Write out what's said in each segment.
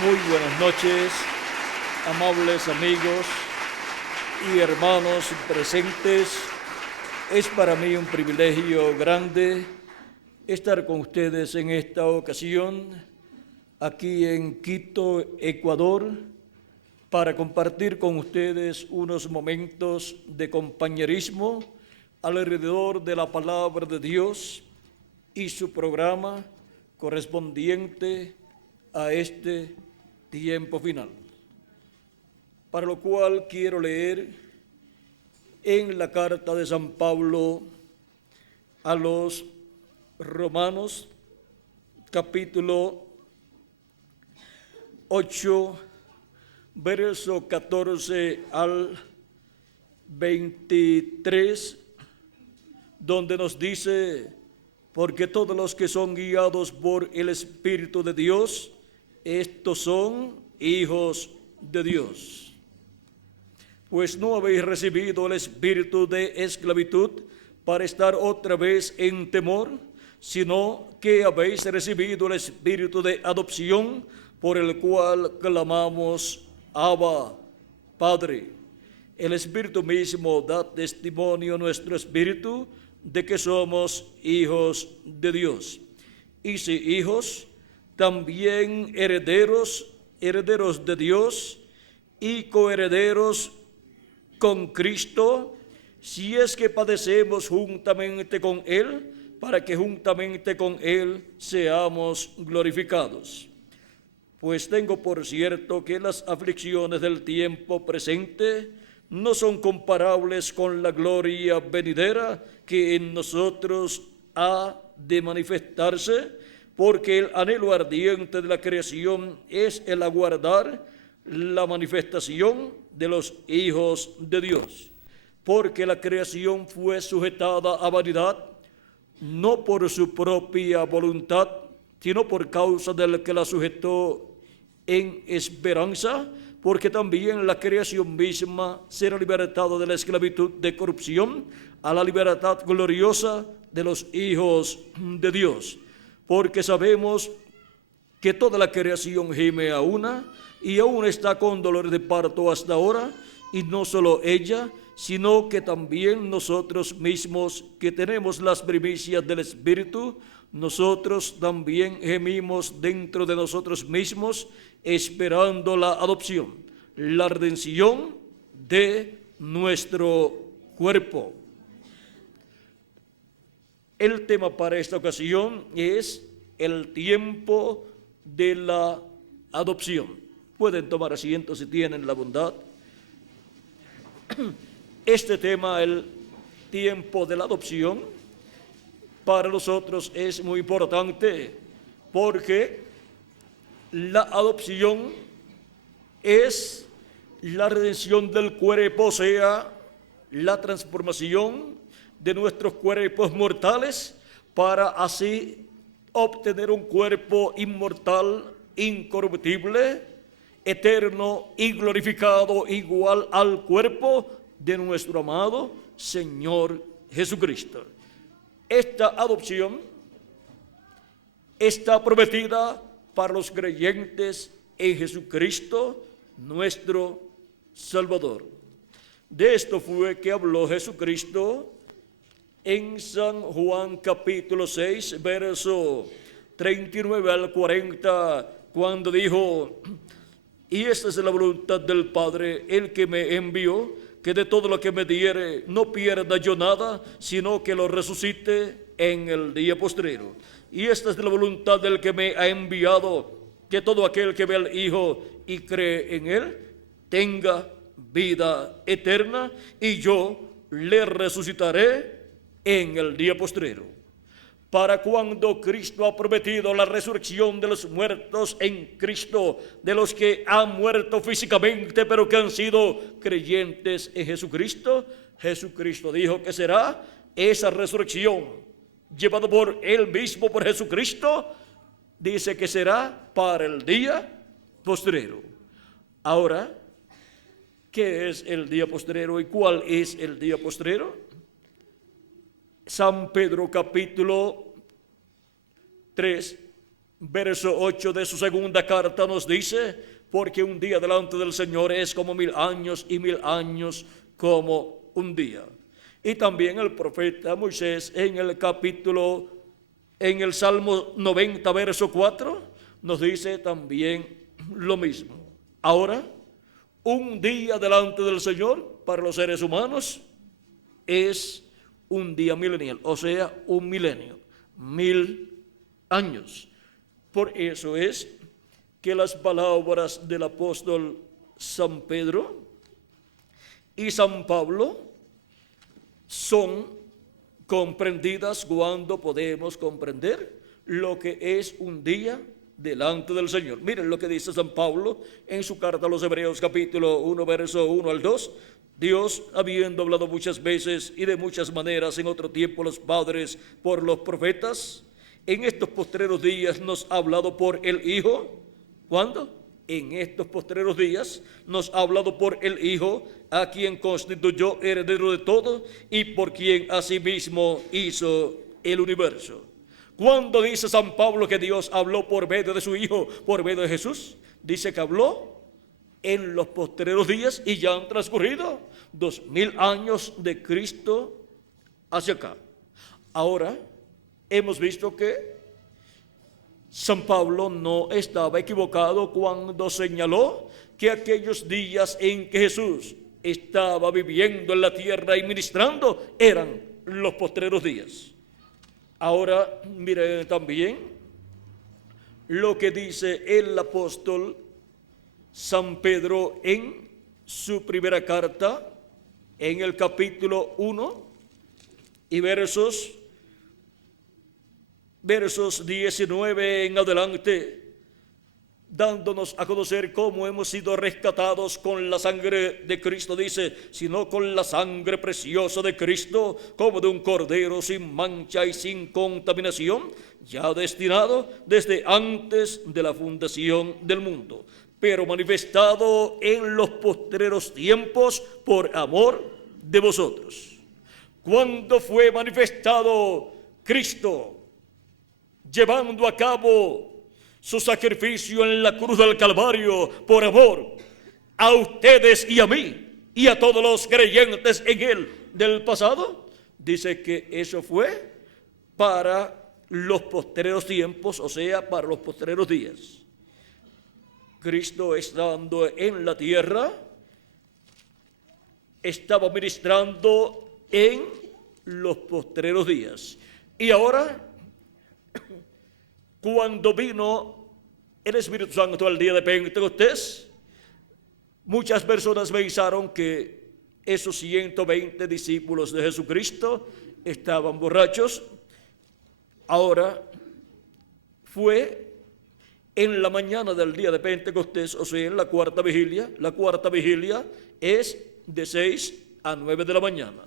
Muy buenas noches, amables amigos y hermanos presentes. Es para mí un privilegio grande estar con ustedes en esta ocasión, aquí en Quito, Ecuador, para compartir con ustedes unos momentos de compañerismo alrededor de la palabra de Dios y su programa correspondiente a este tiempo final. Para lo cual quiero leer en la carta de San Pablo a los Romanos, capítulo 8, verso 14 al 23, donde nos dice: porque todos los que son guiados por el Espíritu de Dios, estos son hijos de Dios. Pues no habéis recibido el espíritu de esclavitud para estar otra vez en temor, sino que habéis recibido el espíritu de adopción, por el cual clamamos: Abba, Padre. El Espíritu mismo da testimonio a nuestro espíritu de que somos hijos de Dios. Y si hijos, también herederos, herederos de Dios y coherederos con Cristo, si es que padecemos juntamente con Él, para que juntamente con Él seamos glorificados. Pues tengo por cierto que las aflicciones del tiempo presente no son comparables con la gloria venidera que en nosotros ha de manifestarse, porque el anhelo ardiente de la creación es el aguardar la manifestación de los hijos de Dios. Porque la creación fue sujetada a vanidad, no por su propia voluntad, sino por causa del que la sujetó en esperanza, porque también la creación misma será libertada de la esclavitud de corrupción a la libertad gloriosa de los hijos de Dios. Porque sabemos que toda la creación gime a una y aún está con dolor de parto hasta ahora, y no solo ella, sino que también nosotros mismos, que tenemos las primicias del Espíritu, nosotros también gemimos dentro de nosotros mismos, esperando la adopción, la redención de nuestro cuerpo. El tema para esta ocasión es el tiempo de la adopción. Pueden tomar asiento si tienen la bondad. Este tema, el tiempo de la adopción, para nosotros es muy importante, porque la adopción es la redención del cuerpo, o sea, la transformación de nuestros cuerpos mortales para así obtener un cuerpo inmortal, incorruptible, eterno y glorificado, igual al cuerpo de nuestro amado Señor Jesucristo. Esta adopción está prometida para los creyentes en Jesucristo, nuestro Salvador. De esto fue que habló Jesucristo en San Juan capítulo 6, verso 39 al 40, cuando dijo: y esta es la voluntad del Padre, el que me envió, que de todo lo que me diere no pierda yo nada, sino que lo resucite en el día postrero. Y esta es la voluntad del que me ha enviado, que todo aquel que ve al Hijo y cree en Él tenga vida eterna, y yo le resucitaré en el día postrero. Para cuando Cristo ha prometido la resurrección de los muertos en Cristo, de los que han muerto físicamente, pero que han sido creyentes en Jesucristo, Jesucristo dijo que será esa resurrección llevada por Él mismo, por Jesucristo, dice que será para el día postrero. Ahora, ¿qué es el día postrero y cuál es el día postrero? San Pedro capítulo 3, verso 8 de su segunda carta nos dice, porque un día delante del Señor es como 1000 años y 1000 años como un día. Y también el profeta Moisés en el Salmo 90, verso 4, nos dice también lo mismo. Ahora, un día delante del Señor para los seres humanos es un día milenial, o sea, un milenio, 1000 años. Por eso es que las palabras del apóstol San Pedro y San Pablo son comprendidas cuando podemos comprender lo que es un día delante del Señor. Miren lo que dice San Pablo en su carta a los Hebreos, capítulo 1, verso 1 al 2. Dios, habiendo hablado muchas veces y de muchas maneras en otro tiempo los padres por los profetas, en estos postreros días nos ha hablado por el Hijo. ¿Cuándo? En estos postreros días nos ha hablado por el Hijo, a quien constituyó heredero de todo y por quien asimismo hizo el universo. ¿Cuándo dice San Pablo que Dios habló por medio de su Hijo, por medio de Jesús? Dice que habló en los postreros días y ya han transcurrido 2000 años de Cristo hacia acá. Ahora hemos visto que San Pablo no estaba equivocado cuando señaló que aquellos días en que Jesús estaba viviendo en la tierra y ministrando eran los postreros días. Ahora miren también lo que dice el apóstol San Pedro en su primera carta, en el capítulo 1 y versos 19 en adelante, dándonos a conocer cómo hemos sido rescatados con la sangre de Cristo. Dice, sino con la sangre preciosa de Cristo, como de un cordero sin mancha y sin contaminación, ya destinado desde antes de la fundación del mundo, pero manifestado en los postreros tiempos por amor de vosotros. ¿Cuándo fue manifestado Cristo llevando a cabo su sacrificio en la cruz del Calvario por amor a ustedes y a mí y a todos los creyentes en él del pasado? Dice que eso fue para los postreros tiempos, o sea, para los postreros días. Cristo, estando en la tierra, estaba ministrando en los postreros días. Y ahora, cuando vino el Espíritu Santo al día de Pentecostés, muchas personas pensaron que esos 120 discípulos de Jesucristo estaban borrachos. Ahora fue en la mañana del día de Pentecostés, o sea, en la cuarta vigilia. La cuarta vigilia es de 6 a 9 de la mañana,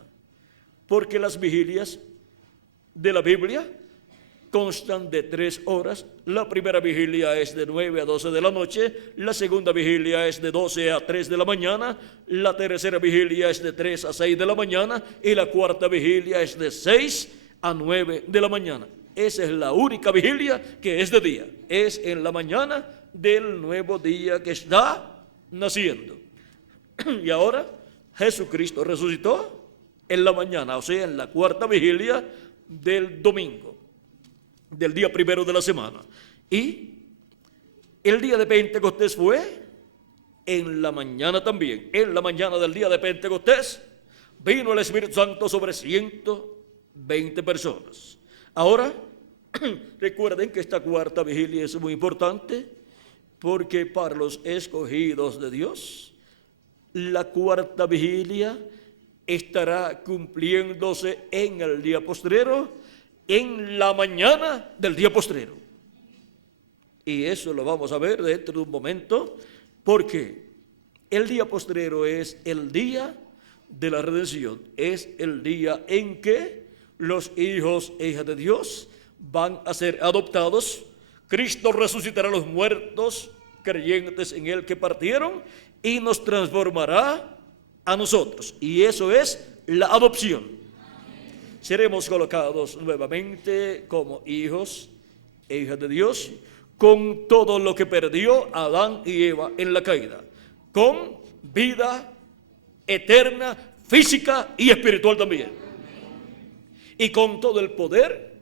porque las vigilias de la Biblia constan de 3 horas. La primera vigilia es de 9 a 12 de la noche, la segunda vigilia es de 12 a 3 de la mañana, la tercera vigilia es de 3 a 6 de la mañana y la cuarta vigilia es de 6 a 9 de la mañana. Esa es la única vigilia que es de día, es en la mañana del nuevo día que está naciendo. Y ahora Jesucristo resucitó en la mañana, o sea, en la cuarta vigilia del domingo, del día primero de la semana. Y el día de Pentecostés fue en la mañana también. En la mañana del día de Pentecostés vino el Espíritu Santo sobre 120 personas. Ahora, recuerden que esta cuarta vigilia es muy importante, porque para los escogidos de Dios, la cuarta vigilia estará cumpliéndose en el día postrero, en la mañana del día postrero. Y eso lo vamos a ver dentro de un momento, porque el día postrero es el día de la redención, es el día en que los hijos e hijas de Dios van a ser adoptados. Cristo resucitará a los muertos creyentes en él que partieron y nos transformará a nosotros. Y eso es la adopción. Seremos colocados nuevamente como hijos e hijas de Dios con todo lo que perdió Adán y Eva en la caída, con vida eterna, física y espiritual también, y con todo el poder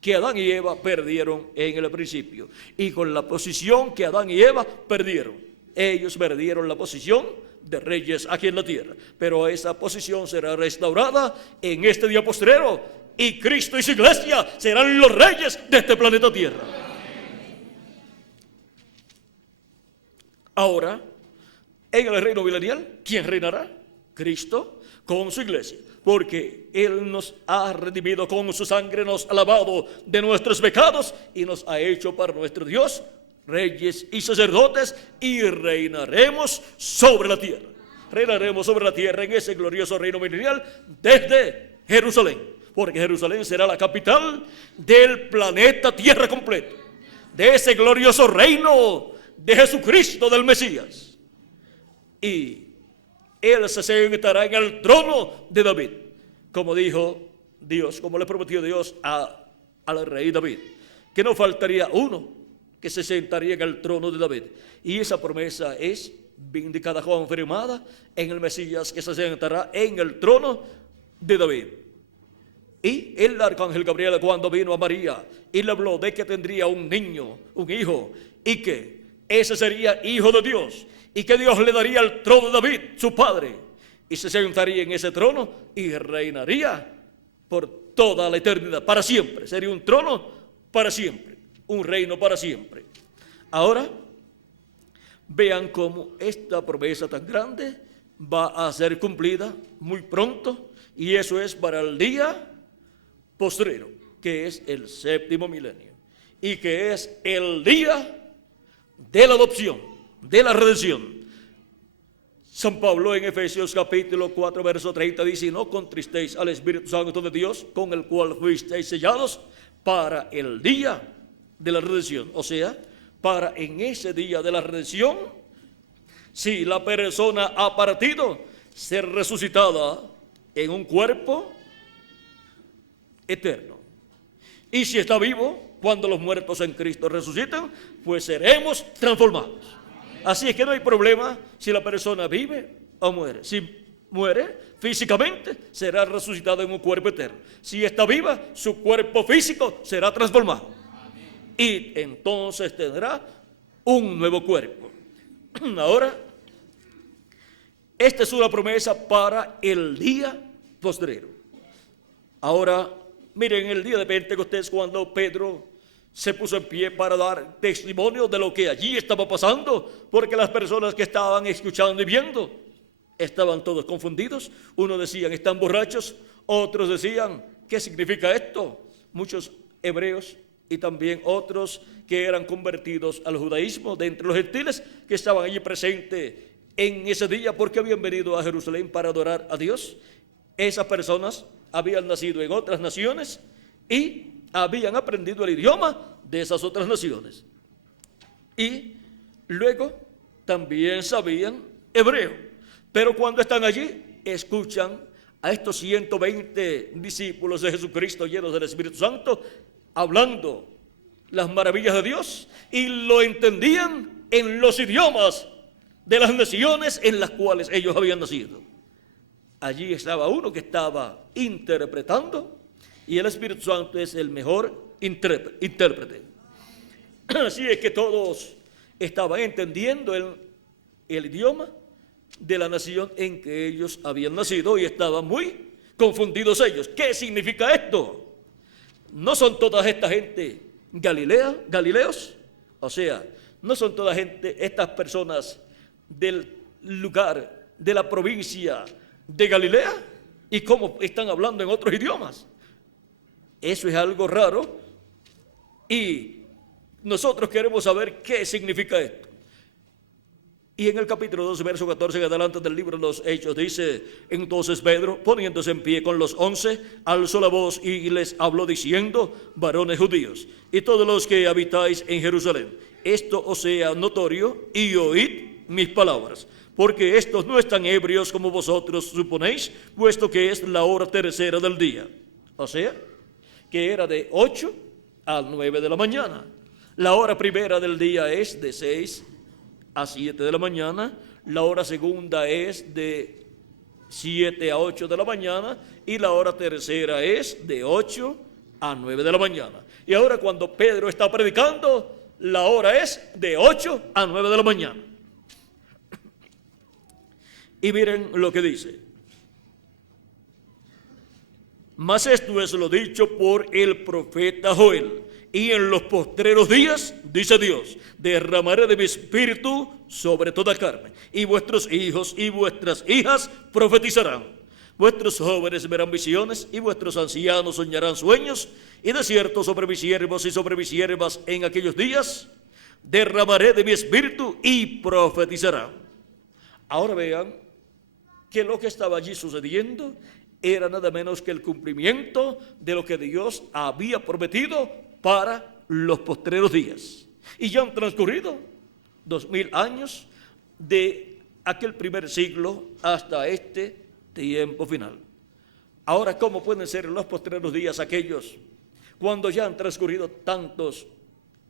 que Adán y Eva perdieron en el principio, y con la posición que Adán y Eva perdieron. Ellos perdieron la posición de reyes aquí en la tierra, pero esa posición será restaurada en este día postrero, y Cristo y su iglesia serán los reyes de este planeta Tierra. Ahora, en el reino milenial, ¿quién reinará? Cristo con su iglesia, porque Él nos ha redimido con su sangre, nos ha lavado de nuestros pecados y nos ha hecho para nuestro Dios reyes y sacerdotes, y reinaremos sobre la tierra. Reinaremos sobre la tierra en ese glorioso reino milenial desde Jerusalén, porque Jerusalén será la capital del planeta Tierra completo, de ese glorioso reino de Jesucristo, del Mesías. Y Él se sentará en el trono de David, como dijo Dios, como le prometió Dios al rey David, que no faltaría uno que se sentaría en el trono de David. Y esa promesa es vindicada, confirmada en el Mesías, que se sentará en el trono de David. Y el arcángel Gabriel, cuando vino a María y le habló de que tendría un niño, un hijo, y que ese sería hijo de Dios, y que Dios le daría el trono de David, su padre, y se sentaría en ese trono y reinaría por toda la eternidad, para siempre. Sería un trono para siempre, un reino para siempre. Ahora, vean cómo esta promesa tan grande va a ser cumplida muy pronto, y eso es para el día postrero, que es el séptimo milenio, y que es el día de la adopción, de la redención. San Pablo en Efesios capítulo 4 verso 30 dice: y no contristéis al Espíritu Santo de Dios, con el cual fuisteis sellados para el día de la redención. O sea, para en ese día de la redención, si la persona ha partido, ser resucitada en un cuerpo eterno. Y si está vivo, cuando los muertos en Cristo resucitan, pues seremos transformados. Así es que no hay problema si la persona vive o muere. Si muere físicamente, será resucitado en un cuerpo eterno. Si está viva, su cuerpo físico será transformado. Y entonces tendrá un nuevo cuerpo. Ahora, esta es una promesa para el día postrero. Ahora, miren, el día de Pentecostés, cuando Pedro se puso en pie para dar testimonio de lo que allí estaba pasando, porque las personas que estaban escuchando y viendo estaban todos confundidos. Unos decían: están borrachos. Otros decían: ¿qué significa esto? Muchos hebreos y también otros que eran convertidos al judaísmo de entre los gentiles, que estaban allí presentes en ese día porque habían venido a Jerusalén para adorar a Dios. Esas personas habían nacido en otras naciones y habían aprendido el idioma de esas otras naciones, y luego también sabían hebreo. Pero cuando están allí, escuchan a estos 120 discípulos de Jesucristo llenos del Espíritu Santo hablando las maravillas de Dios, y lo entendían en los idiomas de las naciones en las cuales ellos habían nacido. Allí estaba uno que estaba interpretando, y el Espíritu Santo es el mejor intérprete. Así es que todos estaban entendiendo el idioma de la nación en que ellos habían nacido, y estaban muy confundidos ellos. ¿Qué significa esto? ¿No son toda esta gente galileos? O sea, ¿no son toda estas personas del lugar, de la provincia de Galilea? ¿Y cómo están hablando en otros idiomas? Eso es algo raro, y nosotros queremos saber qué significa esto. Y en el capítulo 12, verso 14 en adelante del libro de los Hechos dice: entonces Pedro, poniéndose en pie con los 11, alzó la voz y les habló diciendo: varones judíos, y todos los que habitáis en Jerusalén, esto os sea notorio, y oíd mis palabras, porque estos no están ebrios como vosotros suponéis, puesto que es la hora tercera del día. O sea, que era de 8 a 9 de la mañana. La hora primera del día es de 6 a 7 de la mañana, la hora segunda es de 7 a 8 de la mañana y la hora tercera es de 8 a 9 de la mañana. Y ahora cuando Pedro está predicando, la hora es de 8 a 9 de la mañana. Y miren lo que dice. Mas esto es lo dicho por el profeta Joel. Y en los postreros días, dice Dios, derramaré de mi espíritu sobre toda carne. Y vuestros hijos y vuestras hijas profetizarán. Vuestros jóvenes verán visiones y vuestros ancianos soñarán sueños. Y de cierto sobre mis siervos y sobre mis siervas en aquellos días derramaré de mi espíritu y profetizarán. Ahora vean que lo que estaba allí sucediendo era nada menos que el cumplimiento de lo que Dios había prometido para los postreros días. Y ya han transcurrido 2000 años de aquel primer siglo hasta este tiempo final. Ahora, ¿cómo pueden ser los postreros días aquellos cuando ya han transcurrido tantos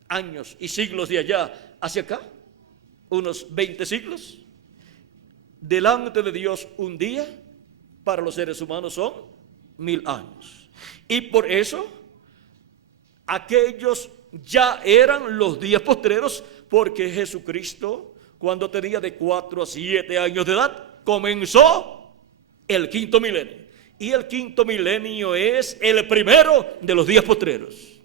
años y siglos de allá hacia acá? Unos 20 siglos. Delante de Dios un día para los seres humanos son 1000 años. Y por eso aquellos ya eran los días postreros, porque Jesucristo, cuando tenía de 4 a 7 años de edad, comenzó el quinto milenio. Y el quinto milenio es el primero de los días postreros.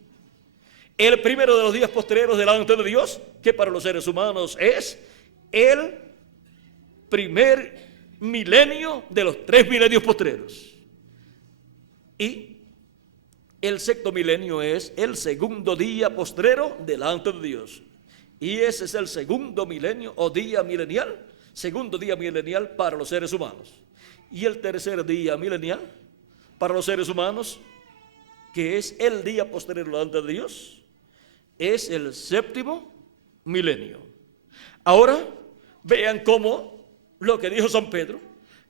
El primero de los días postreros delante de Dios, que para los seres humanos es el primer milenio de los 3 milenios postreros. Y el sexto milenio es el segundo día postrero delante de Dios. Y ese es el segundo milenio o día milenial, segundo día milenial para los seres humanos. Y el tercer día milenial para los seres humanos, que es el día postrero delante de Dios, es el séptimo milenio. Ahora vean cómo lo que dijo San Pedro,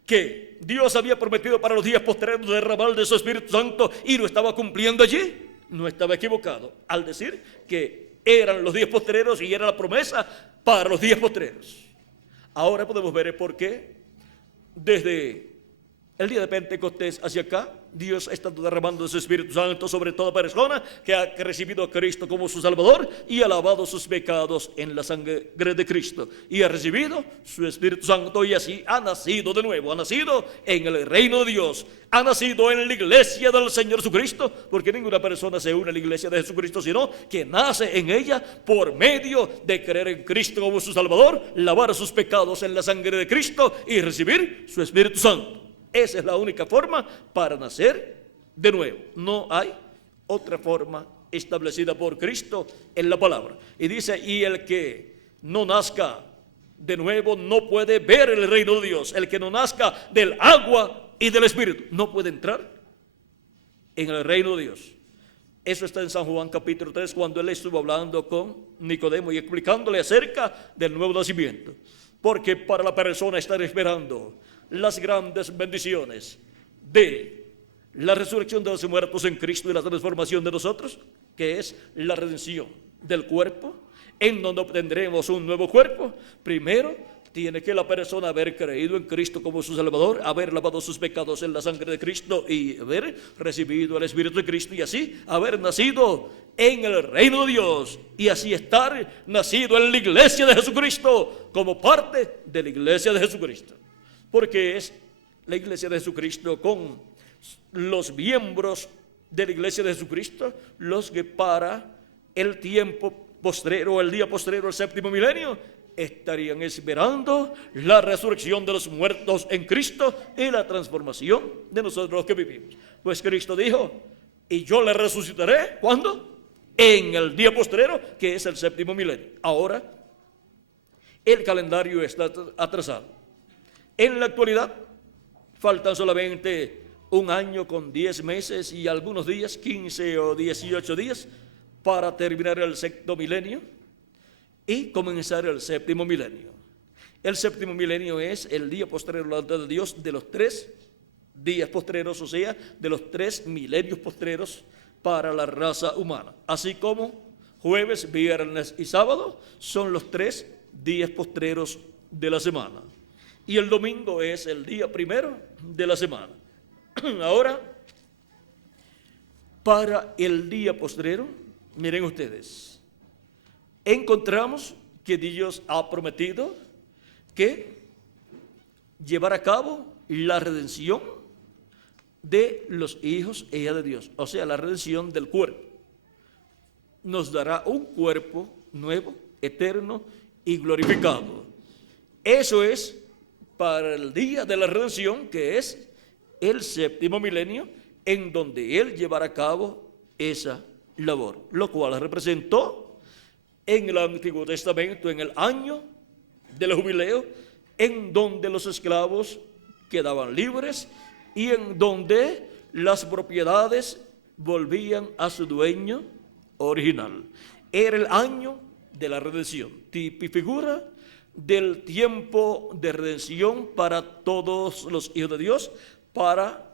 que Dios había prometido para los días postreros derramar de su Espíritu Santo y lo estaba cumpliendo allí, no estaba equivocado al decir que eran los días postreros y era la promesa para los días postreros. Ahora podemos ver por qué desde el día de Pentecostés hacia acá Dios está derramando su Espíritu Santo sobre toda persona que ha recibido a Cristo como su Salvador y ha lavado sus pecados en la sangre de Cristo y ha recibido su Espíritu Santo, y así ha nacido de nuevo, ha nacido en el reino de Dios, ha nacido en la iglesia del Señor Jesucristo, porque ninguna persona se une a la iglesia de Jesucristo sino que nace en ella por medio de creer en Cristo como su Salvador, lavar sus pecados en la sangre de Cristo y recibir su Espíritu Santo. Esa es la única forma para nacer de nuevo. No hay otra forma establecida por Cristo en la palabra. Y dice, y el que no nazca de nuevo no puede ver el reino de Dios. El que no nazca del agua y del Espíritu no puede entrar en el reino de Dios. Eso está en San Juan capítulo 3, cuando él estuvo hablando con Nicodemo y explicándole acerca del nuevo nacimiento. Porque para la persona estar esperando las grandes bendiciones de la resurrección de los muertos en Cristo y la transformación de nosotros, que es la redención del cuerpo, en donde obtendremos un nuevo cuerpo, primero tiene que la persona haber creído en Cristo como su Salvador, haber lavado sus pecados en la sangre de Cristo y haber recibido el Espíritu de Cristo, y así haber nacido en el reino de Dios y así estar nacido en la iglesia de Jesucristo como parte de la iglesia de Jesucristo. Porque es la iglesia de Jesucristo con los miembros de la iglesia de Jesucristo los que para el tiempo postrero, el día postrero, el séptimo milenio, estarían esperando la resurrección de los muertos en Cristo y la transformación de nosotros los que vivimos. Pues Cristo dijo, y yo le resucitaré, ¿cuándo? En el día postrero, que es el séptimo milenio. Ahora, el calendario está atrasado. En la actualidad, faltan solamente un año con 10 meses y algunos días, 15 o 18 días, para terminar el sexto milenio y comenzar el séptimo milenio. El séptimo milenio es el día postrero delante de Dios de los 3 días postreros, o sea, de los 3 milenios postreros para la raza humana. Así como jueves, viernes y sábado son los 3 días postreros de la semana. Y el domingo es el día primero de la semana. Ahora, para el día postrero, miren ustedes, encontramos que Dios ha prometido que llevar a cabo la redención de los hijos e hijas de Dios, o sea, la redención del cuerpo. Nos dará un cuerpo nuevo, eterno y glorificado. Eso es para el día de la redención, que es el 7º milenio, en donde Él llevará a cabo esa labor, lo cual representó en el Antiguo Testamento, en el año del jubileo, en donde los esclavos quedaban libres y en donde las propiedades volvían a su dueño original. Era el año de la redención, tipifigura del tiempo de redención para todos los hijos de Dios, para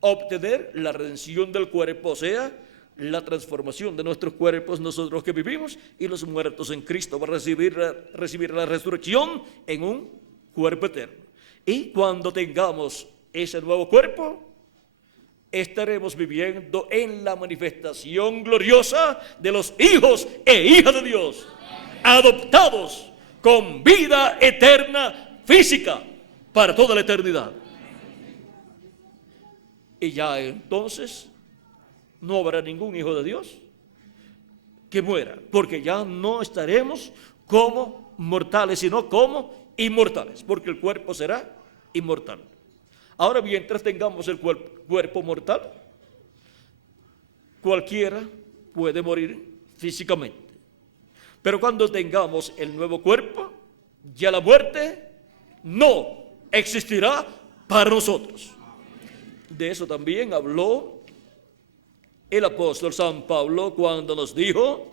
obtener la redención del cuerpo, o sea, la transformación de nuestros cuerpos, nosotros que vivimos, y los muertos en Cristo van a recibir la resurrección en un cuerpo eterno. Y cuando tengamos ese nuevo cuerpo, estaremos viviendo en la manifestación gloriosa de los hijos e hijas de Dios, adoptados con vida eterna física para toda la eternidad. Y ya entonces no habrá ningún hijo de Dios que muera, porque ya no estaremos como mortales, sino como inmortales, porque el cuerpo será inmortal. Ahora, mientras tengamos el cuerpo mortal, cualquiera puede morir físicamente. Pero cuando tengamos el nuevo cuerpo, ya la muerte no existirá para nosotros. De eso también habló el apóstol San Pablo cuando nos dijo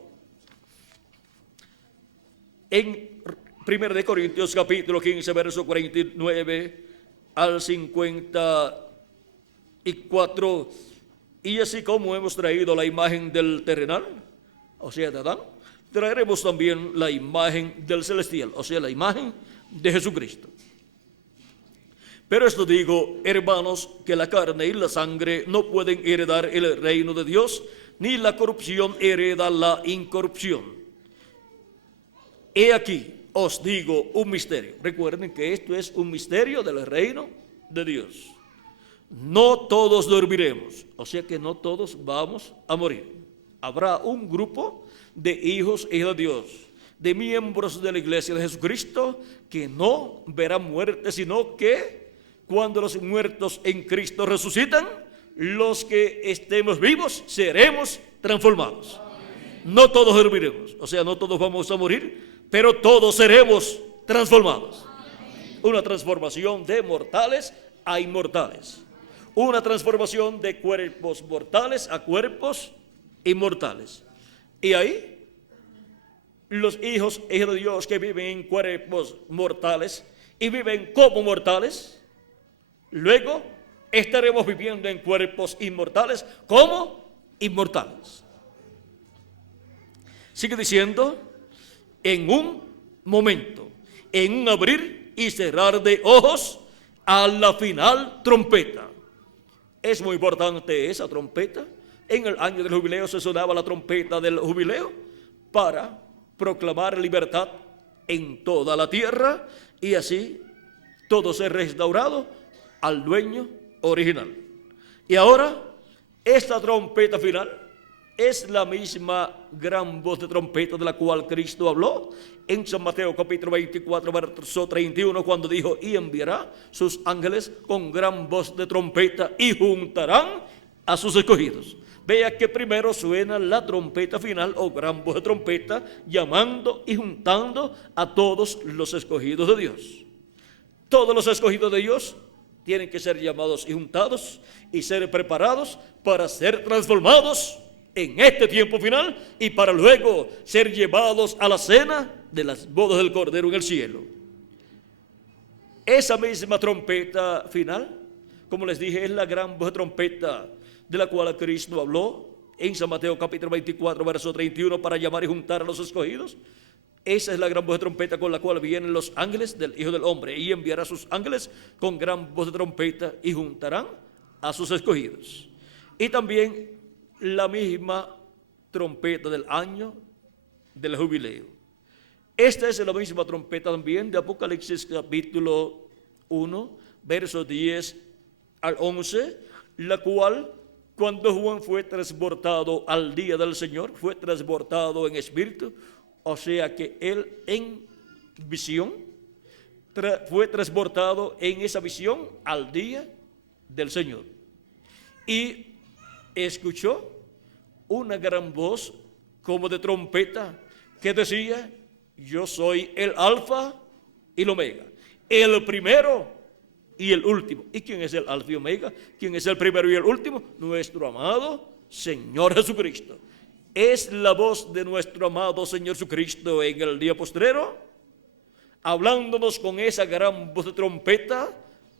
en 1 Corintios capítulo 15, verso 49 al 54, y así como hemos traído la imagen del terrenal, o sea, de Adán, traeremos también la imagen del celestial, o sea, la imagen de Jesucristo. Pero esto digo, hermanos, que la carne y la sangre no pueden heredar el reino de Dios, ni la corrupción hereda la incorrupción. He aquí, os digo un misterio. Recuerden que esto es un misterio del reino de Dios. No todos dormiremos, o sea que no todos vamos a morir. Habrá un grupo de hijos e hijas de Dios, de miembros de la iglesia de Jesucristo, que no verán muerte, sino que cuando los muertos en Cristo resucitan, los que estemos vivos seremos transformados. No todos dormiremos, o sea, no todos vamos a morir, pero todos seremos transformados. Una transformación de mortales a inmortales. Una transformación de cuerpos mortales a cuerpos inmortales. Y ahí, los hijos e hijas de Dios que viven en cuerpos mortales y viven como mortales, luego estaremos viviendo en cuerpos inmortales como inmortales. Sigue diciendo, en un momento, en un abrir y cerrar de ojos, a la final trompeta. Es muy importante esa trompeta. En el año del jubileo se sonaba la trompeta del jubileo para proclamar libertad en toda la tierra y así todo ser restaurado al dueño original. Y ahora, esta trompeta final es la misma gran voz de trompeta de la cual Cristo habló en San Mateo capítulo 24, verso 31, cuando dijo, y enviará sus ángeles con gran voz de trompeta y juntarán a sus escogidos. Vea que primero suena la trompeta final o gran voz de trompeta, llamando y juntando a todos los escogidos de Dios. Todos los escogidos de Dios tienen que ser llamados y juntados y ser preparados para ser transformados en este tiempo final y para luego ser llevados a la cena de las bodas del Cordero en el cielo. Esa misma trompeta final, como les dije, es la gran voz de trompeta de la cual Cristo habló en San Mateo capítulo 24, verso 31, para llamar y juntar a los escogidos. Esa es la gran voz de trompeta con la cual vienen los ángeles del Hijo del Hombre, y enviará a sus ángeles con gran voz de trompeta y juntarán a sus escogidos. Y también la misma trompeta del año del jubileo. Esta es la misma trompeta también de Apocalipsis capítulo 1, versos 10 al 11, la cual, cuando Juan fue transportado al día del Señor, fue transportado en espíritu, o sea que él en visión fue transportado en esa visión al día del Señor. Y escuchó una gran voz como de trompeta que decía: yo soy el Alfa y el Omega, el primero y el último. ¿Y quién es el Alfa y Omega? ¿Quién es el primero y el último? Nuestro amado Señor Jesucristo. Es la voz de nuestro amado Señor Jesucristo en el día postrero, hablándonos con esa gran voz de trompeta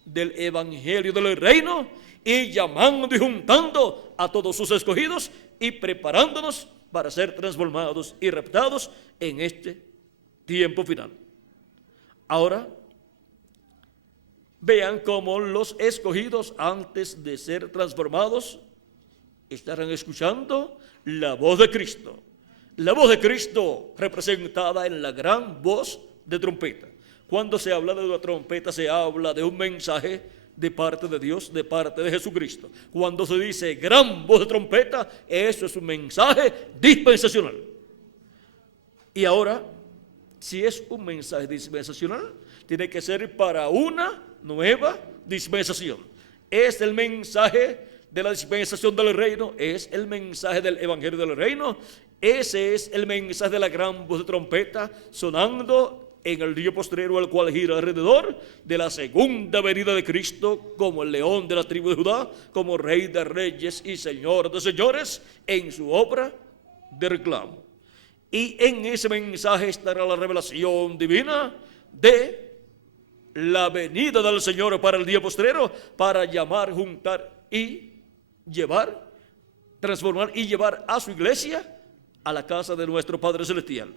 del Evangelio del Reino, y llamando y juntando a todos sus escogidos y preparándonos para ser transformados y raptados en este tiempo final. Ahora, vean cómo los escogidos, antes de ser transformados, estarán escuchando la voz de Cristo. La voz de Cristo representada en la gran voz de trompeta. Cuando se habla de una trompeta, se habla de un mensaje de parte de Dios, de parte de Jesucristo. Cuando se dice gran voz de trompeta, eso es un mensaje dispensacional. Y ahora, si es un mensaje dispensacional, tiene que ser para una nueva dispensación. Es el mensaje de la dispensación del reino, es el mensaje del Evangelio del Reino. Ese es el mensaje de la gran voz de trompeta sonando en el día postrero, el cual gira alrededor de la segunda venida de Cristo como el león de la tribu de Judá, como Rey de reyes y Señor de señores, en su obra de reclamo. Y en ese mensaje estará la revelación divina de la venida del Señor para el día postrero, para llamar, juntar y llevar, transformar y llevar a su iglesia a la casa de nuestro Padre Celestial.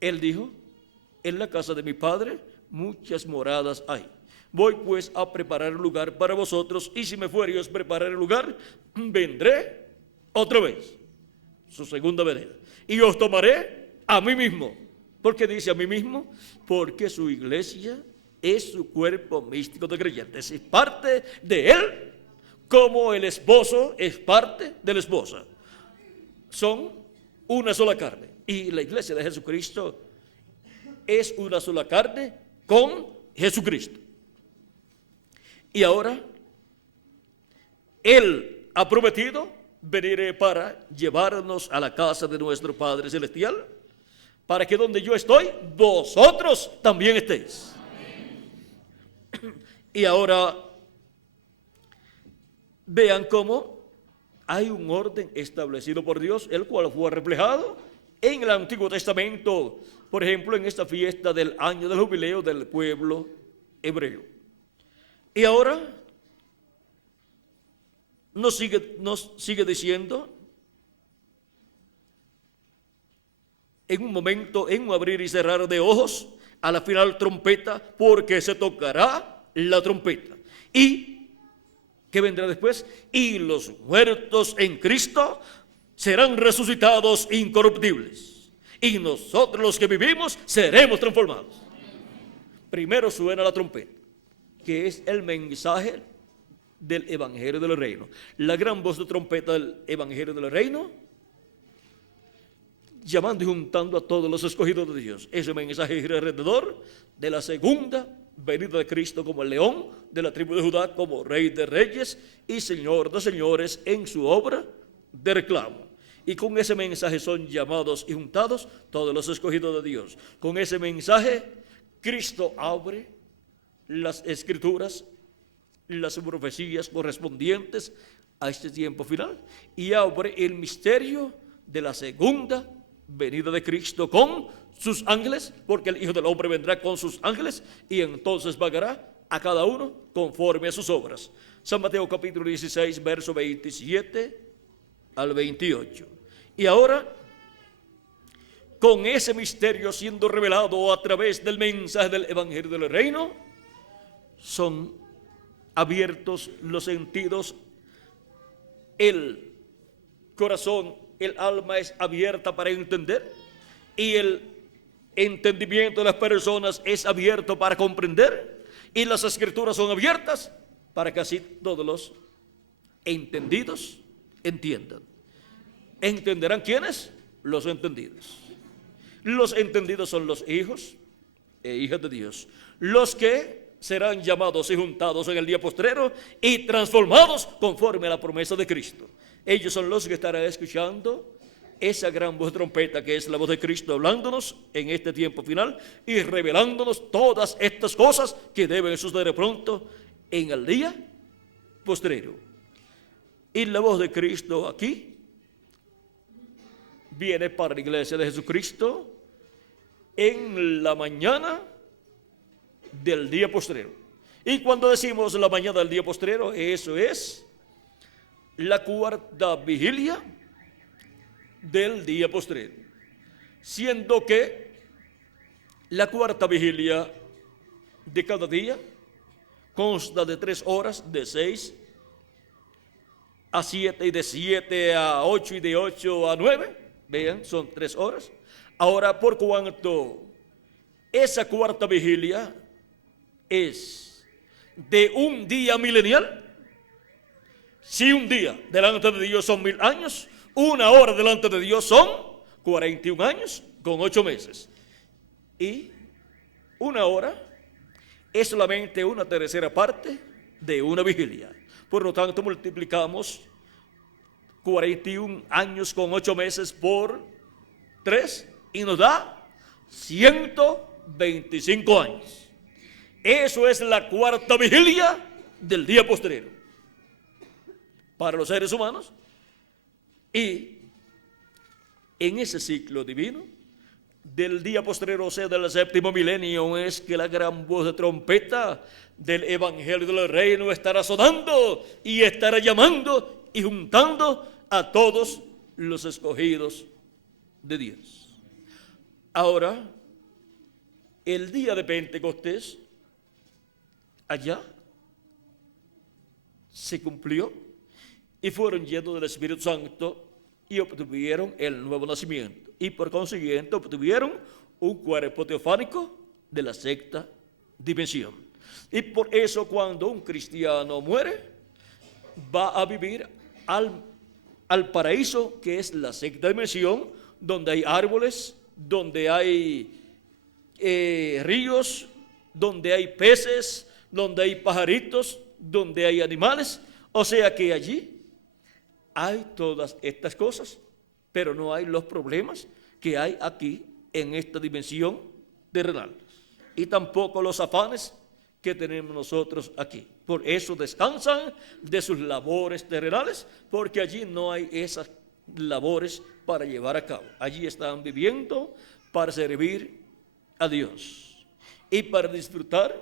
Él dijo: en la casa de mi Padre muchas moradas hay. Voy pues a preparar el lugar para vosotros, y si me fuere y os preparar el lugar, vendré otra vez, su segunda venida, y os tomaré a mí mismo. ¿Por qué dice a mí mismo? Porque su iglesia es su cuerpo místico de creyentes, es parte de él, como el esposo es parte de la esposa. Son una sola carne. Y la iglesia de Jesucristo es una sola carne con Jesucristo. Y ahora, Él ha prometido venir para llevarnos a la casa de nuestro Padre Celestial, para que donde yo estoy, vosotros también estéis. Amén. Y ahora, vean cómo hay un orden establecido por Dios, el cual fue reflejado en el Antiguo Testamento, por ejemplo, en esta fiesta del año del jubileo del pueblo hebreo. Y ahora nos sigue diciendo, en un momento, en un abrir y cerrar de ojos, a la final trompeta, porque se tocará la trompeta. ¿Y qué vendrá después? Y los muertos en Cristo serán resucitados incorruptibles, y nosotros los que vivimos seremos transformados. Primero suena la trompeta, que es el mensaje del Evangelio del Reino. La gran voz de trompeta del Evangelio del Reino, llamando y juntando a todos los escogidos de Dios. Ese mensaje gira alrededor de la segunda venida de Cristo como el león de la tribu de Judá, como Rey de reyes y Señor de señores, en su obra de reclamo. Y con ese mensaje son llamados y juntados todos los escogidos de Dios. Con ese mensaje, Cristo abre las escrituras, las profecías correspondientes a este tiempo final, y abre el misterio de la segunda venida de Cristo con sus ángeles, porque el Hijo del Hombre vendrá con sus ángeles y entonces vagará a cada uno conforme a sus obras. San Mateo capítulo 16, verso 27 al 28. Y ahora, con ese misterio siendo revelado a través del mensaje del Evangelio del Reino, son abiertos los sentidos, el corazón, el alma es abierta para entender y el entendimiento de las personas es abierto para comprender y las escrituras son abiertas para que así todos los entendidos entiendan. ¿Entenderán quiénes? Los entendidos. Los entendidos son los hijos e hijas de Dios, los que serán llamados y juntados en el día postrero y transformados conforme a la promesa de Cristo. Ellos son los que estarán escuchando esa gran voz de trompeta que es la voz de Cristo hablándonos en este tiempo final y revelándonos todas estas cosas que deben suceder pronto en el día postrero. Y la voz de Cristo aquí viene para la iglesia de Jesucristo en la mañana del día postrero. Y cuando decimos la mañana del día postrero, eso es la cuarta vigilia del día postrero, siendo que la cuarta vigilia de cada día consta de 3 horas, de 6 a 7 y de 7 a 8 y de 8 a 9. Vean, son 3 horas. Ahora, por cuanto esa cuarta vigilia es de un día milenial, si un día delante de Dios son 1000 años, una hora delante de Dios son 41 años con 8 meses. Y una hora es solamente una tercera parte de una vigilia. Por lo tanto, multiplicamos 41 años con 8 meses por 3 y nos da 125 años. Eso es la cuarta vigilia del día postrero para los seres humanos. Y en ese ciclo divino del día postrero, o sea, del séptimo milenio, es que la gran voz de trompeta del Evangelio del Reino estará sonando y estará llamando y juntando a todos los escogidos de Dios. Ahora, el día de Pentecostés, allá, se cumplió y fueron llenos del Espíritu Santo y obtuvieron el nuevo nacimiento. Y por consiguiente obtuvieron un cuerpo teofánico de la sexta dimensión. Y por eso cuando un cristiano muere, va a vivir al paraíso, que es la sexta dimensión, donde hay árboles, donde hay ríos, donde hay peces, donde hay pajaritos, donde hay animales. O sea que allí hay todas estas cosas, pero no hay los problemas que hay aquí en esta dimensión terrenal. Y tampoco los afanes que tenemos nosotros aquí. Por eso descansan de sus labores terrenales, porque allí no hay esas labores para llevar a cabo. Allí están viviendo para servir a Dios y para disfrutar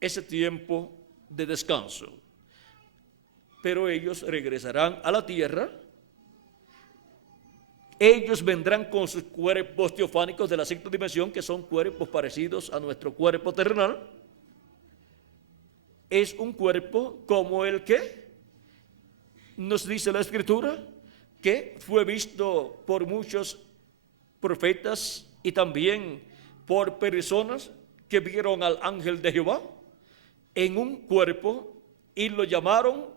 ese tiempo de descanso. Pero ellos regresarán a la tierra. Ellos vendrán con sus cuerpos teofánicos de la sexta dimensión, que son cuerpos parecidos a nuestro cuerpo terrenal. Es un cuerpo como el que nos dice la Escritura, que fue visto por muchos profetas y también por personas que vieron al ángel de Jehová en un cuerpo y lo llamaron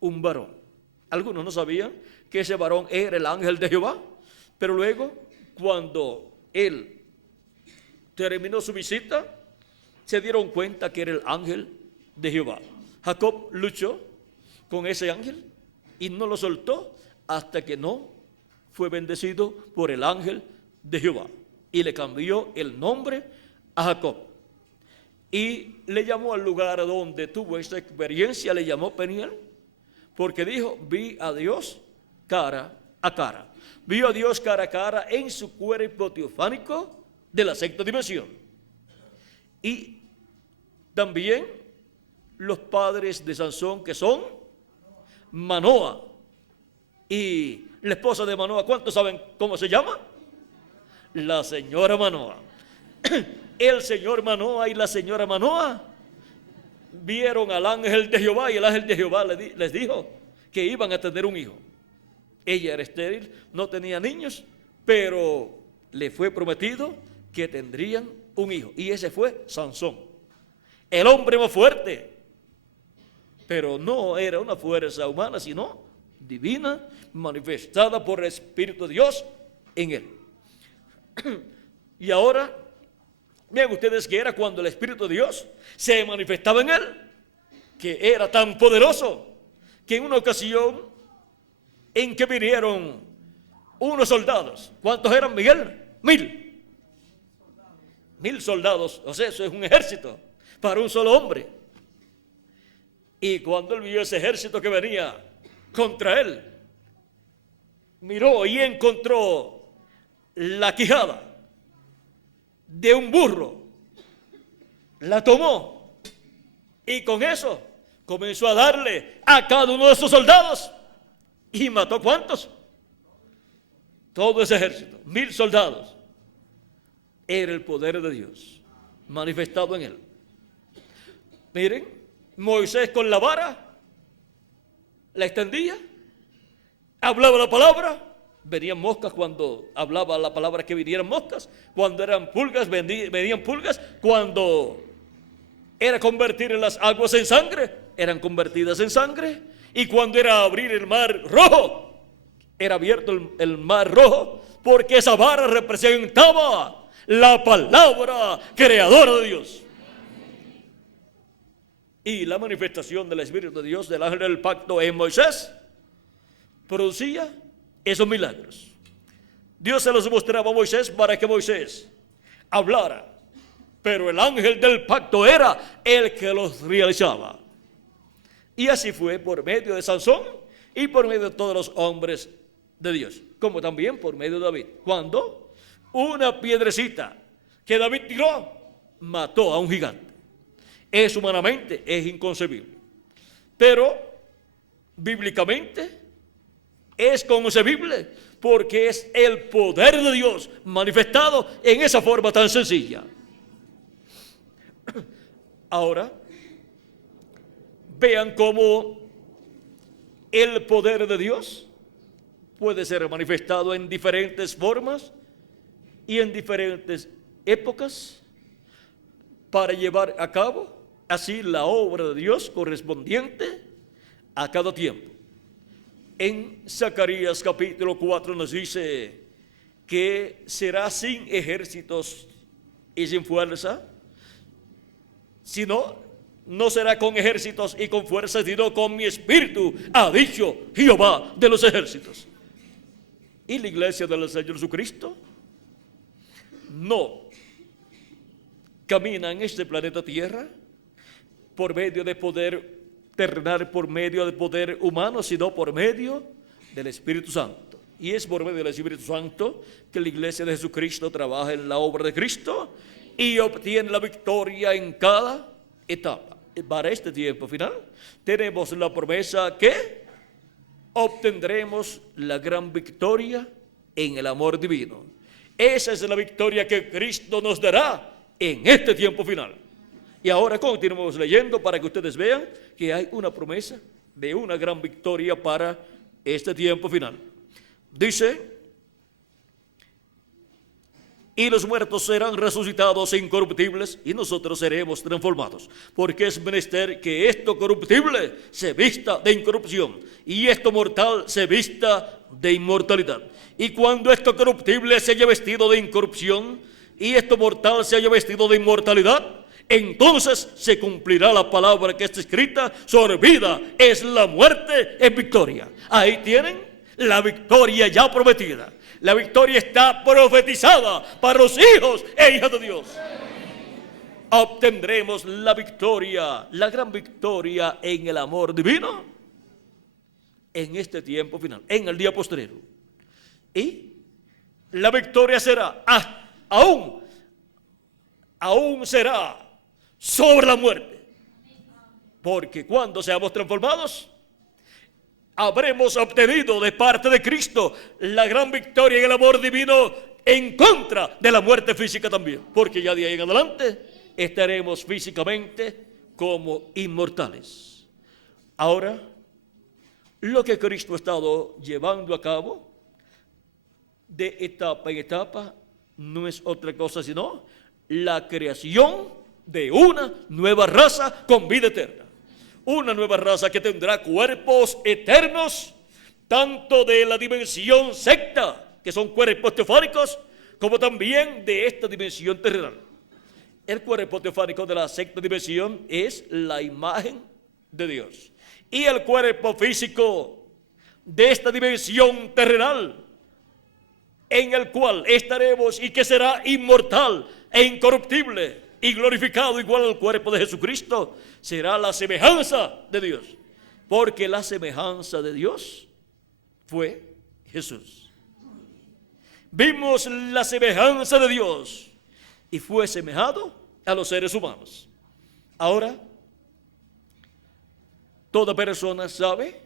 un varón. Algunos no sabían que ese varón era el ángel de Jehová, pero luego, cuando él terminó su visita, se dieron cuenta que era el ángel de Jehová. Jacob luchó con ese ángel y no lo soltó hasta que no fue bendecido por el ángel de Jehová y le cambió el nombre a Jacob y le llamó al lugar donde tuvo esta experiencia, le llamó Peniel, porque dijo: vi a Dios cara a cara. Vio a Dios cara a cara en su cuerpo teofánico de la sexta dimensión. también los padres de Sansón, que son Manoa y la esposa de Manoa. ¿Cuántos saben cómo se llama? La señora Manoa. El señor Manoa y la señora Manoa vieron al ángel de Jehová, y el ángel de Jehová les dijo que iban a tener un hijo. Ella era estéril, no tenía niños, pero le fue prometido que tendrían un hijo, y ese fue Sansón, el hombre más fuerte, pero no era una fuerza humana, sino divina, manifestada por el Espíritu de Dios en él. Y ahora, vean ustedes que era cuando el Espíritu de Dios se manifestaba en él, que era tan poderoso, que en una ocasión en que vinieron unos soldados. ¿Cuántos eran, Miguel? 1000 soldados, o sea, eso es un ejército para un solo hombre. Y cuando él vio ese ejército que venía contra él, miró y encontró la quijada de un burro, la tomó y con eso comenzó a darle a cada uno de esos soldados, y mató ¿cuántos? Todo ese ejército, 1000 soldados. Era el poder de Dios manifestado en él. Miren, Moisés con la vara la extendía, hablaba la palabra, venían moscas cuando hablaba la palabra, que vinieran moscas, cuando eran pulgas, venían pulgas, cuando era convertir en las aguas en sangre, eran convertidas en sangre, y cuando era abrir el mar rojo, era abierto el mar rojo, porque esa vara representaba la palabra creadora de Dios. Y la manifestación del Espíritu de Dios, del ángel del pacto en Moisés, producía esos milagros. Dios se los mostraba a Moisés para que Moisés hablara, pero el ángel del pacto era el que los realizaba. Y así fue por medio de Sansón y por medio de todos los hombres de Dios, como también por medio de David, cuando una piedrecita que David tiró mató a un gigante. Es humanamente, es inconcebible, pero bíblicamente es concebible, porque es el poder de Dios manifestado en esa forma tan sencilla. Ahora, vean cómo el poder de Dios puede ser manifestado en diferentes formas y en diferentes épocas para llevar a cabo así la obra de Dios correspondiente a cada tiempo. En Zacarías capítulo 4 nos dice que será sin ejércitos y sin fuerza, sino no será con ejércitos y con fuerza, sino con mi espíritu, ha dicho Jehová de los ejércitos. Y la iglesia del Señor Jesucristo no camina en este planeta Tierra por medio de poder terrenal, por medio de poder humano, sino por medio del Espíritu Santo. Y es por medio del Espíritu Santo que la iglesia de Jesucristo trabaja en la obra de Cristo y obtiene la victoria en cada etapa. Para este tiempo final tenemos la promesa que obtendremos la gran victoria en el amor divino. Esa es la victoria que Cristo nos dará en este tiempo final. Y ahora continuamos leyendo para que ustedes vean que hay una promesa de una gran victoria para este tiempo final. Dice: y los muertos serán resucitados incorruptibles, y nosotros seremos transformados, porque es menester que esto corruptible se vista de incorrupción, y esto mortal se vista de inmortalidad. Y cuando esto corruptible se haya vestido de incorrupción, y esto mortal se haya vestido de inmortalidad, entonces se cumplirá la palabra que está escrita: sorbida es la muerte en victoria. Ahí tienen la victoria ya prometida. La victoria está profetizada para los hijos e hijas de Dios. Obtendremos la victoria, la gran victoria en el amor divino en este tiempo final, en el día postrero. Y la victoria será, aún será sobre la muerte. Porque cuando seamos transformados, habremos obtenido de parte de Cristo la gran victoria en el amor divino en contra de la muerte física también. Porque ya de ahí en adelante estaremos físicamente como inmortales. Ahora, lo que Cristo ha estado llevando a cabo de etapa en etapa no es otra cosa sino la creación de una nueva raza con vida eterna. Una nueva raza que tendrá cuerpos eternos, tanto de la dimensión secta, que son cuerpos teofánicos, como también de esta dimensión terrenal. El cuerpo teofánico de la sexta dimensión es la imagen de Dios. Y el cuerpo físico de esta dimensión terrenal, en el cual estaremos y que será inmortal e incorruptible y glorificado igual al cuerpo de Jesucristo, será la semejanza de Dios. Porque la semejanza de Dios fue Jesús. Vimos la semejanza de Dios y fue semejado a los seres humanos. Ahora, toda persona sabe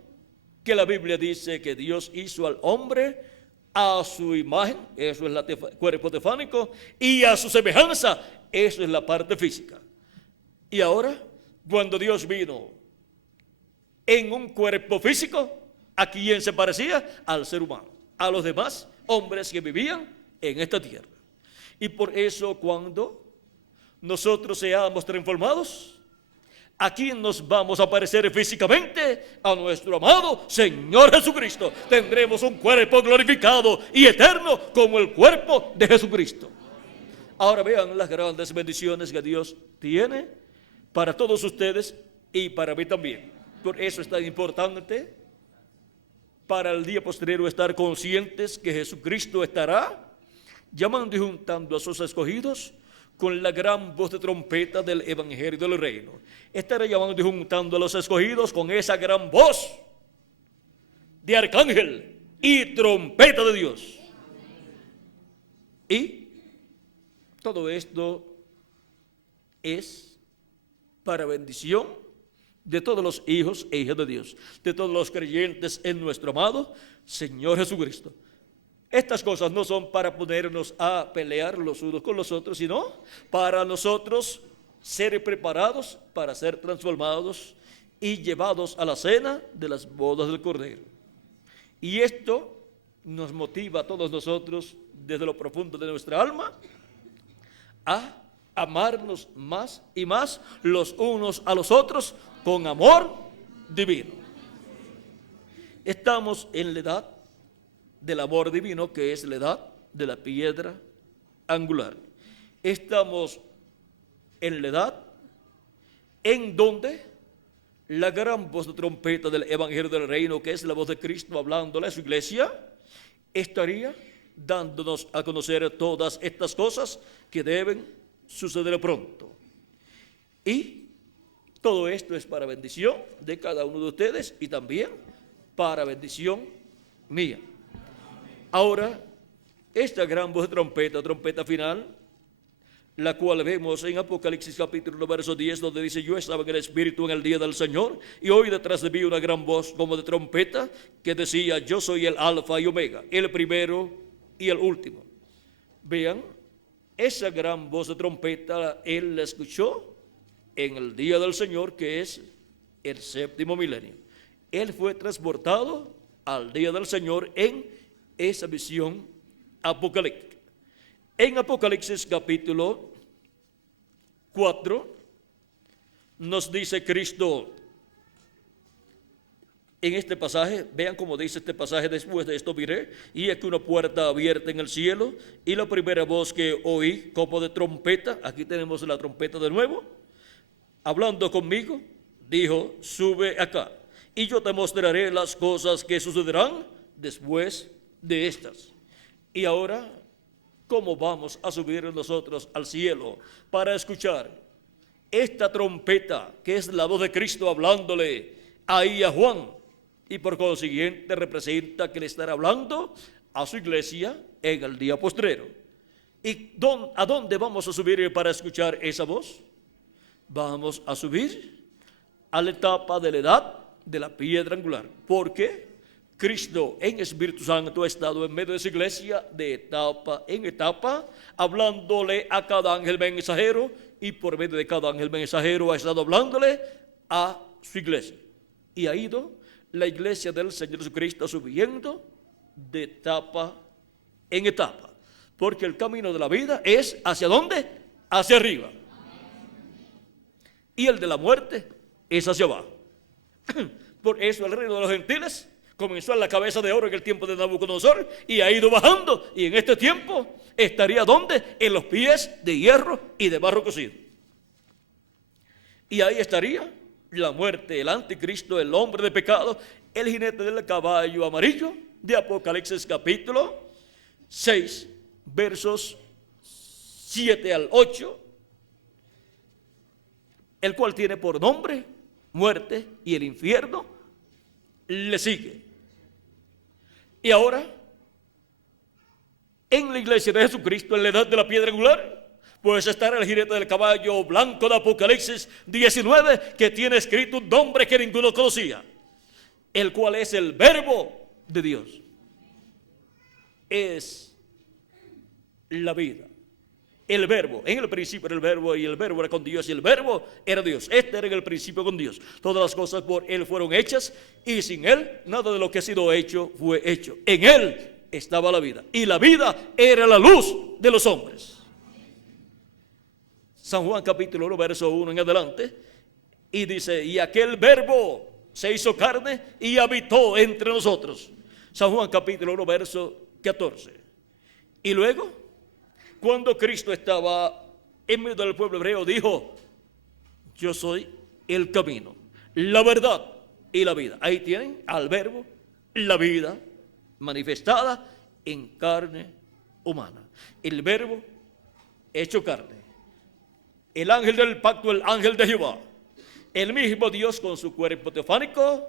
que la Biblia dice que Dios hizo al hombre a su imagen, eso es el cuerpo teofánico, y a su semejanza, eso es la parte física. Y ahora, cuando Dios vino en un cuerpo físico, ¿a quién se parecía? Al ser humano, a los demás hombres que vivían en esta tierra. Y por eso cuando nosotros seamos transformados, ¿a quién nos vamos a parecer físicamente? A nuestro amado Señor Jesucristo. Tendremos un cuerpo glorificado y eterno como el cuerpo de Jesucristo. Ahora vean las grandes bendiciones que Dios tiene para todos ustedes y para mí también. Por eso es tan importante para el día posterior estar conscientes que Jesucristo estará llamando y juntando a sus escogidos con la gran voz de trompeta del Evangelio del Reino. Estará llamando y juntando a los escogidos con esa gran voz de arcángel y trompeta de Dios. Y todo esto es para bendición de todos los hijos e hijas de Dios, de todos los creyentes en nuestro amado Señor Jesucristo. Estas cosas no son para ponernos a pelear los unos con los otros, sino para nosotros ser preparados para ser transformados y llevados a la cena de las bodas del Cordero. Y esto nos motiva a todos nosotros desde lo profundo de nuestra alma a amarnos más y más los unos a los otros con amor divino. Estamos en la edad del amor divino, que es la edad de la piedra angular. Estamos en la edad en donde la gran voz de trompeta del Evangelio del Reino, que es la voz de Cristo hablándole a su iglesia, estaría dándonos a conocer todas estas cosas que deben suceder pronto. Y todo esto es para bendición de cada uno de ustedes y también para bendición mía. Ahora, esta gran voz de trompeta, trompeta final, la cual vemos en Apocalipsis capítulo 1, verso 10, donde dice: yo estaba en el Espíritu en el día del Señor, y oí detrás de mí una gran voz como de trompeta, que decía: yo soy el Alfa y Omega, el primero y el último. Vean, esa gran voz de trompeta, él la escuchó en el día del Señor, que es el séptimo milenio. Él fue transportado al día del Señor en esa visión apocalíptica. En Apocalipsis capítulo 4 nos dice Cristo en este pasaje, vean cómo dice este pasaje: después de esto miré, y aquí una puerta abierta en el cielo, y la primera voz que oí como de trompeta, aquí tenemos la trompeta de nuevo, hablando conmigo, dijo: sube acá, y yo te mostraré las cosas que sucederán después de estas. Y ahora, ¿cómo vamos a subir nosotros al cielo para escuchar esta trompeta, que es la voz de Cristo hablándole ahí a Juan? Y por consiguiente representa que le estará hablando a su iglesia en el día postrero. ¿Y a dónde vamos a subir para escuchar esa voz? vamos a subir a la etapa de la edad de la piedra angular, porque Cristo en Espíritu Santo ha estado en medio de esa iglesia de etapa en etapa, hablándole a cada ángel mensajero, y por medio de cada ángel mensajero ha estado hablándole a su iglesia. Y ha ido la iglesia del Señor Jesucristo subiendo de etapa en etapa, porque el camino de la vida es ¿hacia dónde? Hacia arriba. Y el de la muerte es hacia abajo. Por eso el reino de los gentiles comenzó en la cabeza de oro en el tiempo de Nabucodonosor y ha ido bajando, y en este tiempo estaría ¿dónde? En los pies de hierro y de barro cocido. Y ahí estaría la muerte, el anticristo, el hombre de pecado, el jinete del caballo amarillo de Apocalipsis capítulo 6, versos 7 al 8, el cual tiene por nombre muerte, y el infierno le sigue. Y ahora, en la iglesia de Jesucristo, en la edad de la piedra angular, pues estará el jinete del caballo blanco de Apocalipsis 19, que tiene escrito un nombre que ninguno conocía, el cual es el Verbo de Dios. Es la vida. El Verbo, en el principio era el Verbo, y el Verbo era con Dios, y el Verbo era Dios. Este era en el principio con Dios. Todas las cosas por Él fueron hechas, y sin Él nada de lo que ha sido hecho fue hecho. En Él estaba la vida, y la vida era la luz de los hombres. San Juan capítulo 1, verso 1 en adelante, y dice: y aquel Verbo se hizo carne y habitó entre nosotros. San Juan capítulo 1, verso 14. Y luego, cuando Cristo estaba en medio del pueblo hebreo, dijo: yo soy el camino, la verdad y la vida. Ahí tienen al Verbo, la vida manifestada en carne humana. El Verbo hecho carne, el ángel del pacto, el ángel de Jehová, el mismo Dios con su cuerpo teofánico,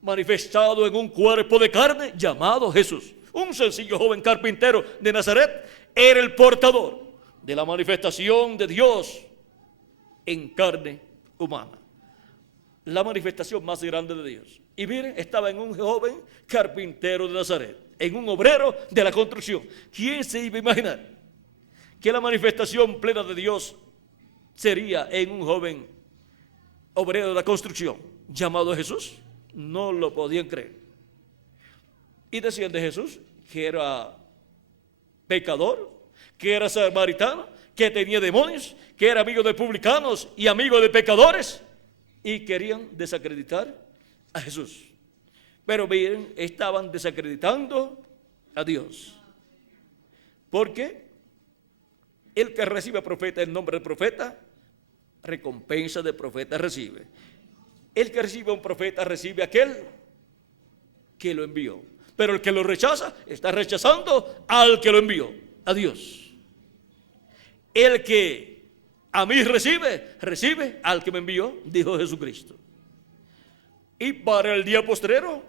manifestado en un cuerpo de carne llamado Jesús. Un sencillo joven carpintero de Nazaret era el portador de la manifestación de Dios en carne humana, la manifestación más grande de Dios. Y miren, estaba en un joven carpintero de Nazaret, en un obrero de la construcción. ¿Quién se iba a imaginar que la manifestación plena de Dios sería en un joven obrero de la construcción llamado Jesús? No lo podían creer. Y decían de Jesús que era pecador, que era samaritano, que tenía demonios, que era amigo de publicanos y amigo de pecadores, y querían desacreditar a Jesús. Pero miren, estaban desacreditando a Dios, porque el que recibe profeta en nombre del profeta, recompensa de profeta recibe. El que recibe a un profeta recibe a aquel que lo envió. Pero el que lo rechaza está rechazando al que lo envió, a Dios. El que a mí recibe, recibe al que me envió, dijo Jesucristo. Y para el día postrero,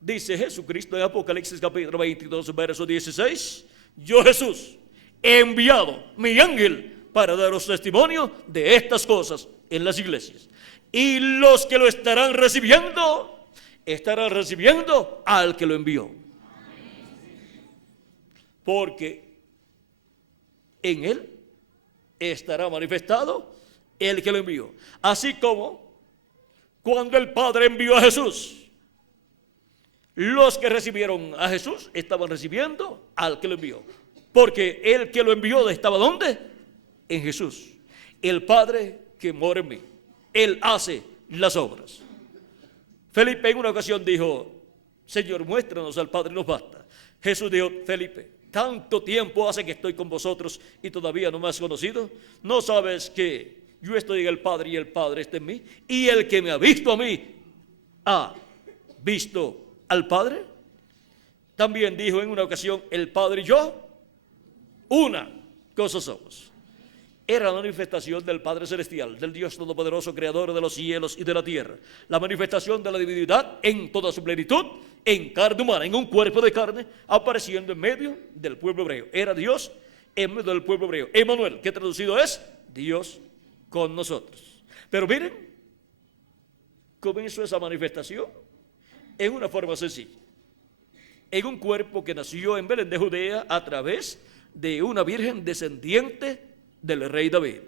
dice Jesucristo en Apocalipsis capítulo 22, verso 16: yo, Jesús, he enviado mi ángel para daros testimonio de estas cosas en las iglesias. Y los que lo estarán recibiendo al que lo envió. Porque en él estará manifestado el que lo envió. Así como cuando el Padre envió a Jesús, los que recibieron a Jesús estaban recibiendo al que lo envió. Porque el que lo envió estaba ¿dónde? En Jesús. El Padre que mora en mí, Él hace las obras. Felipe en una ocasión dijo: Señor, muéstranos al Padre, nos basta. Jesús dijo: Felipe, tanto tiempo hace que estoy con vosotros y todavía no me has conocido. ¿No sabes que yo estoy en el Padre y el Padre está en mí? Y el que me ha visto a mí ha visto al Padre. También dijo en una ocasión: el Padre y yo, una cosa somos. Era la manifestación del Padre Celestial, del Dios Todopoderoso, Creador de los cielos y de la tierra. La manifestación de la divinidad en toda su plenitud, en carne humana, en un cuerpo de carne, apareciendo en medio del pueblo hebreo. Era Dios en medio del pueblo hebreo. Emmanuel, que traducido es Dios con nosotros. Pero miren, comenzó esa manifestación en una forma sencilla, en un cuerpo que nació en Belén de Judea a través de una virgen descendiente del rey David.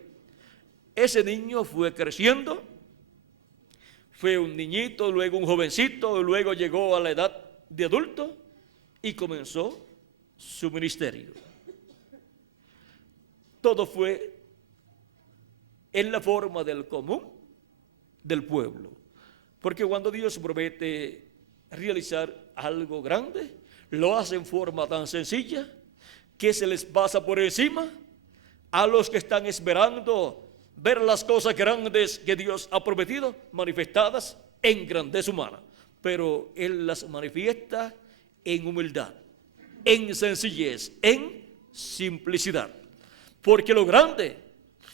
Ese niño fue creciendo, fue un niñito, luego un jovencito, luego llegó a la edad de adulto y comenzó su ministerio. Todo fue en la forma del común del pueblo, porque cuando Dios promete realizar algo grande, lo hace en forma tan sencilla que se les pasa por encima a los que están esperando ver las cosas grandes que Dios ha prometido manifestadas en grandeza humana. Pero Él las manifiesta en humildad, en sencillez, en simplicidad. Porque lo grande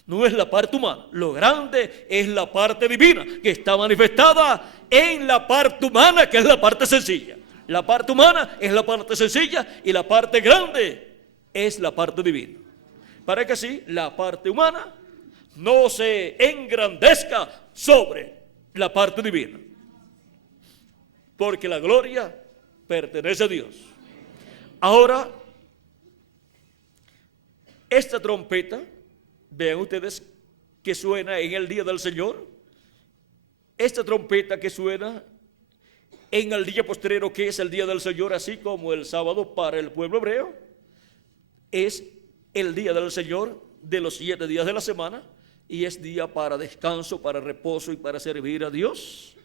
no es la parte humana, lo grande es la parte divina que está manifestada en la parte humana, que es la parte sencilla. La parte humana es la parte sencilla y la parte grande es la parte divina. Para que así la parte humana no se engrandezca sobre la parte divina, porque la gloria pertenece a Dios. Ahora, esta trompeta, vean ustedes que suena en el día del Señor, esta trompeta que suena en el día postrero, que es el día del Señor, así como el sábado para el pueblo hebreo, es el día del Señor de los 7 días de la semana, y es día para descanso, para reposo y para servir a Dios.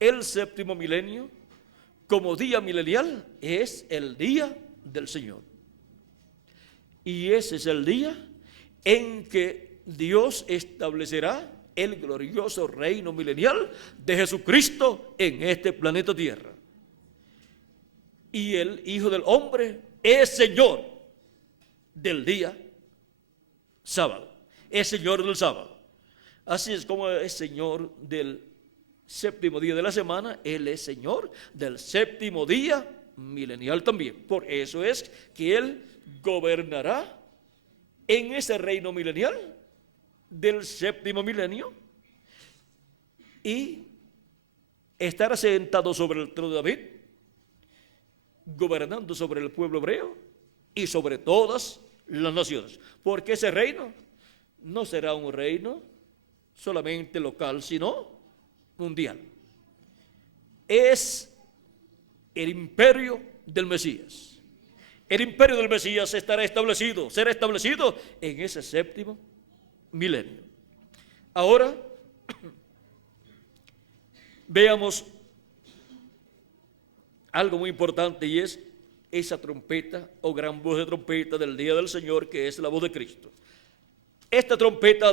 El séptimo milenio, como día milenial, es el día del Señor. Y ese es el día en que Dios establecerá el glorioso reino milenial de Jesucristo en este planeta Tierra. Y el Hijo del Hombre es Señor del día sábado, es Señor del sábado. Así es como es Señor del séptimo día de la semana, Él es Señor del séptimo día milenial también. Por eso es que Él gobernará en ese reino milenial del séptimo milenio y estará sentado sobre el trono de David, gobernando sobre el pueblo hebreo y sobre todas las naciones. Porque ese reino no será un reino solamente local, sino mundial. Es el imperio del Mesías. El imperio del Mesías será establecido en ese séptimo milenio. Ahora veamos algo muy importante, y es esa trompeta o gran voz de trompeta del día del Señor, que es la voz de Cristo. Esta trompeta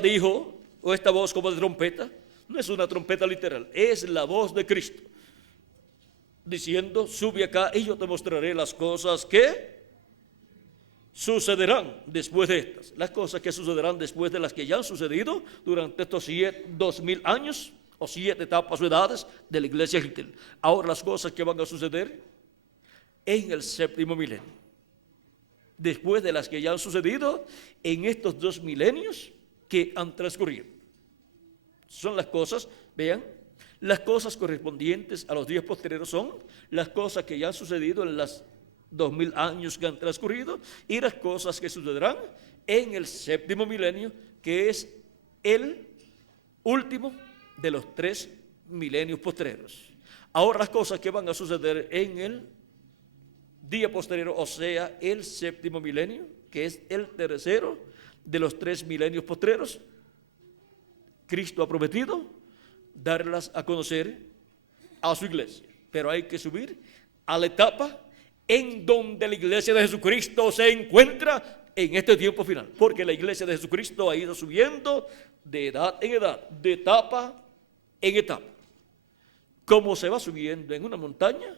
o esta voz como de trompeta, no es una trompeta literal, es la voz de Cristo, diciendo: sube acá y yo te mostraré las cosas que sucederán después de estas. Las cosas que sucederán después de las que ya han sucedido durante estos 2000 años, o 7 etapas o edades de la iglesia gentil. Ahora las cosas que van a suceder en el séptimo milenio, después de las que ya han sucedido en estos 2 milenios que han transcurrido. Son las cosas, vean, las cosas correspondientes a los días posteriores son las cosas que ya han sucedido en las 2000 años que han transcurrido, y las cosas que sucederán en el séptimo milenio, que es el último de los 3 milenios postreros. Ahora las cosas que van a suceder en el día posterior, o sea, el séptimo milenio, que es el tercero de los 3 milenios postreros, Cristo ha prometido darlas a conocer a su iglesia. Pero hay que subir a la etapa en donde la iglesia de Jesucristo se encuentra en este tiempo final, porque la iglesia de Jesucristo ha ido subiendo de edad en edad, de etapa en etapa. Como se va subiendo en una montaña,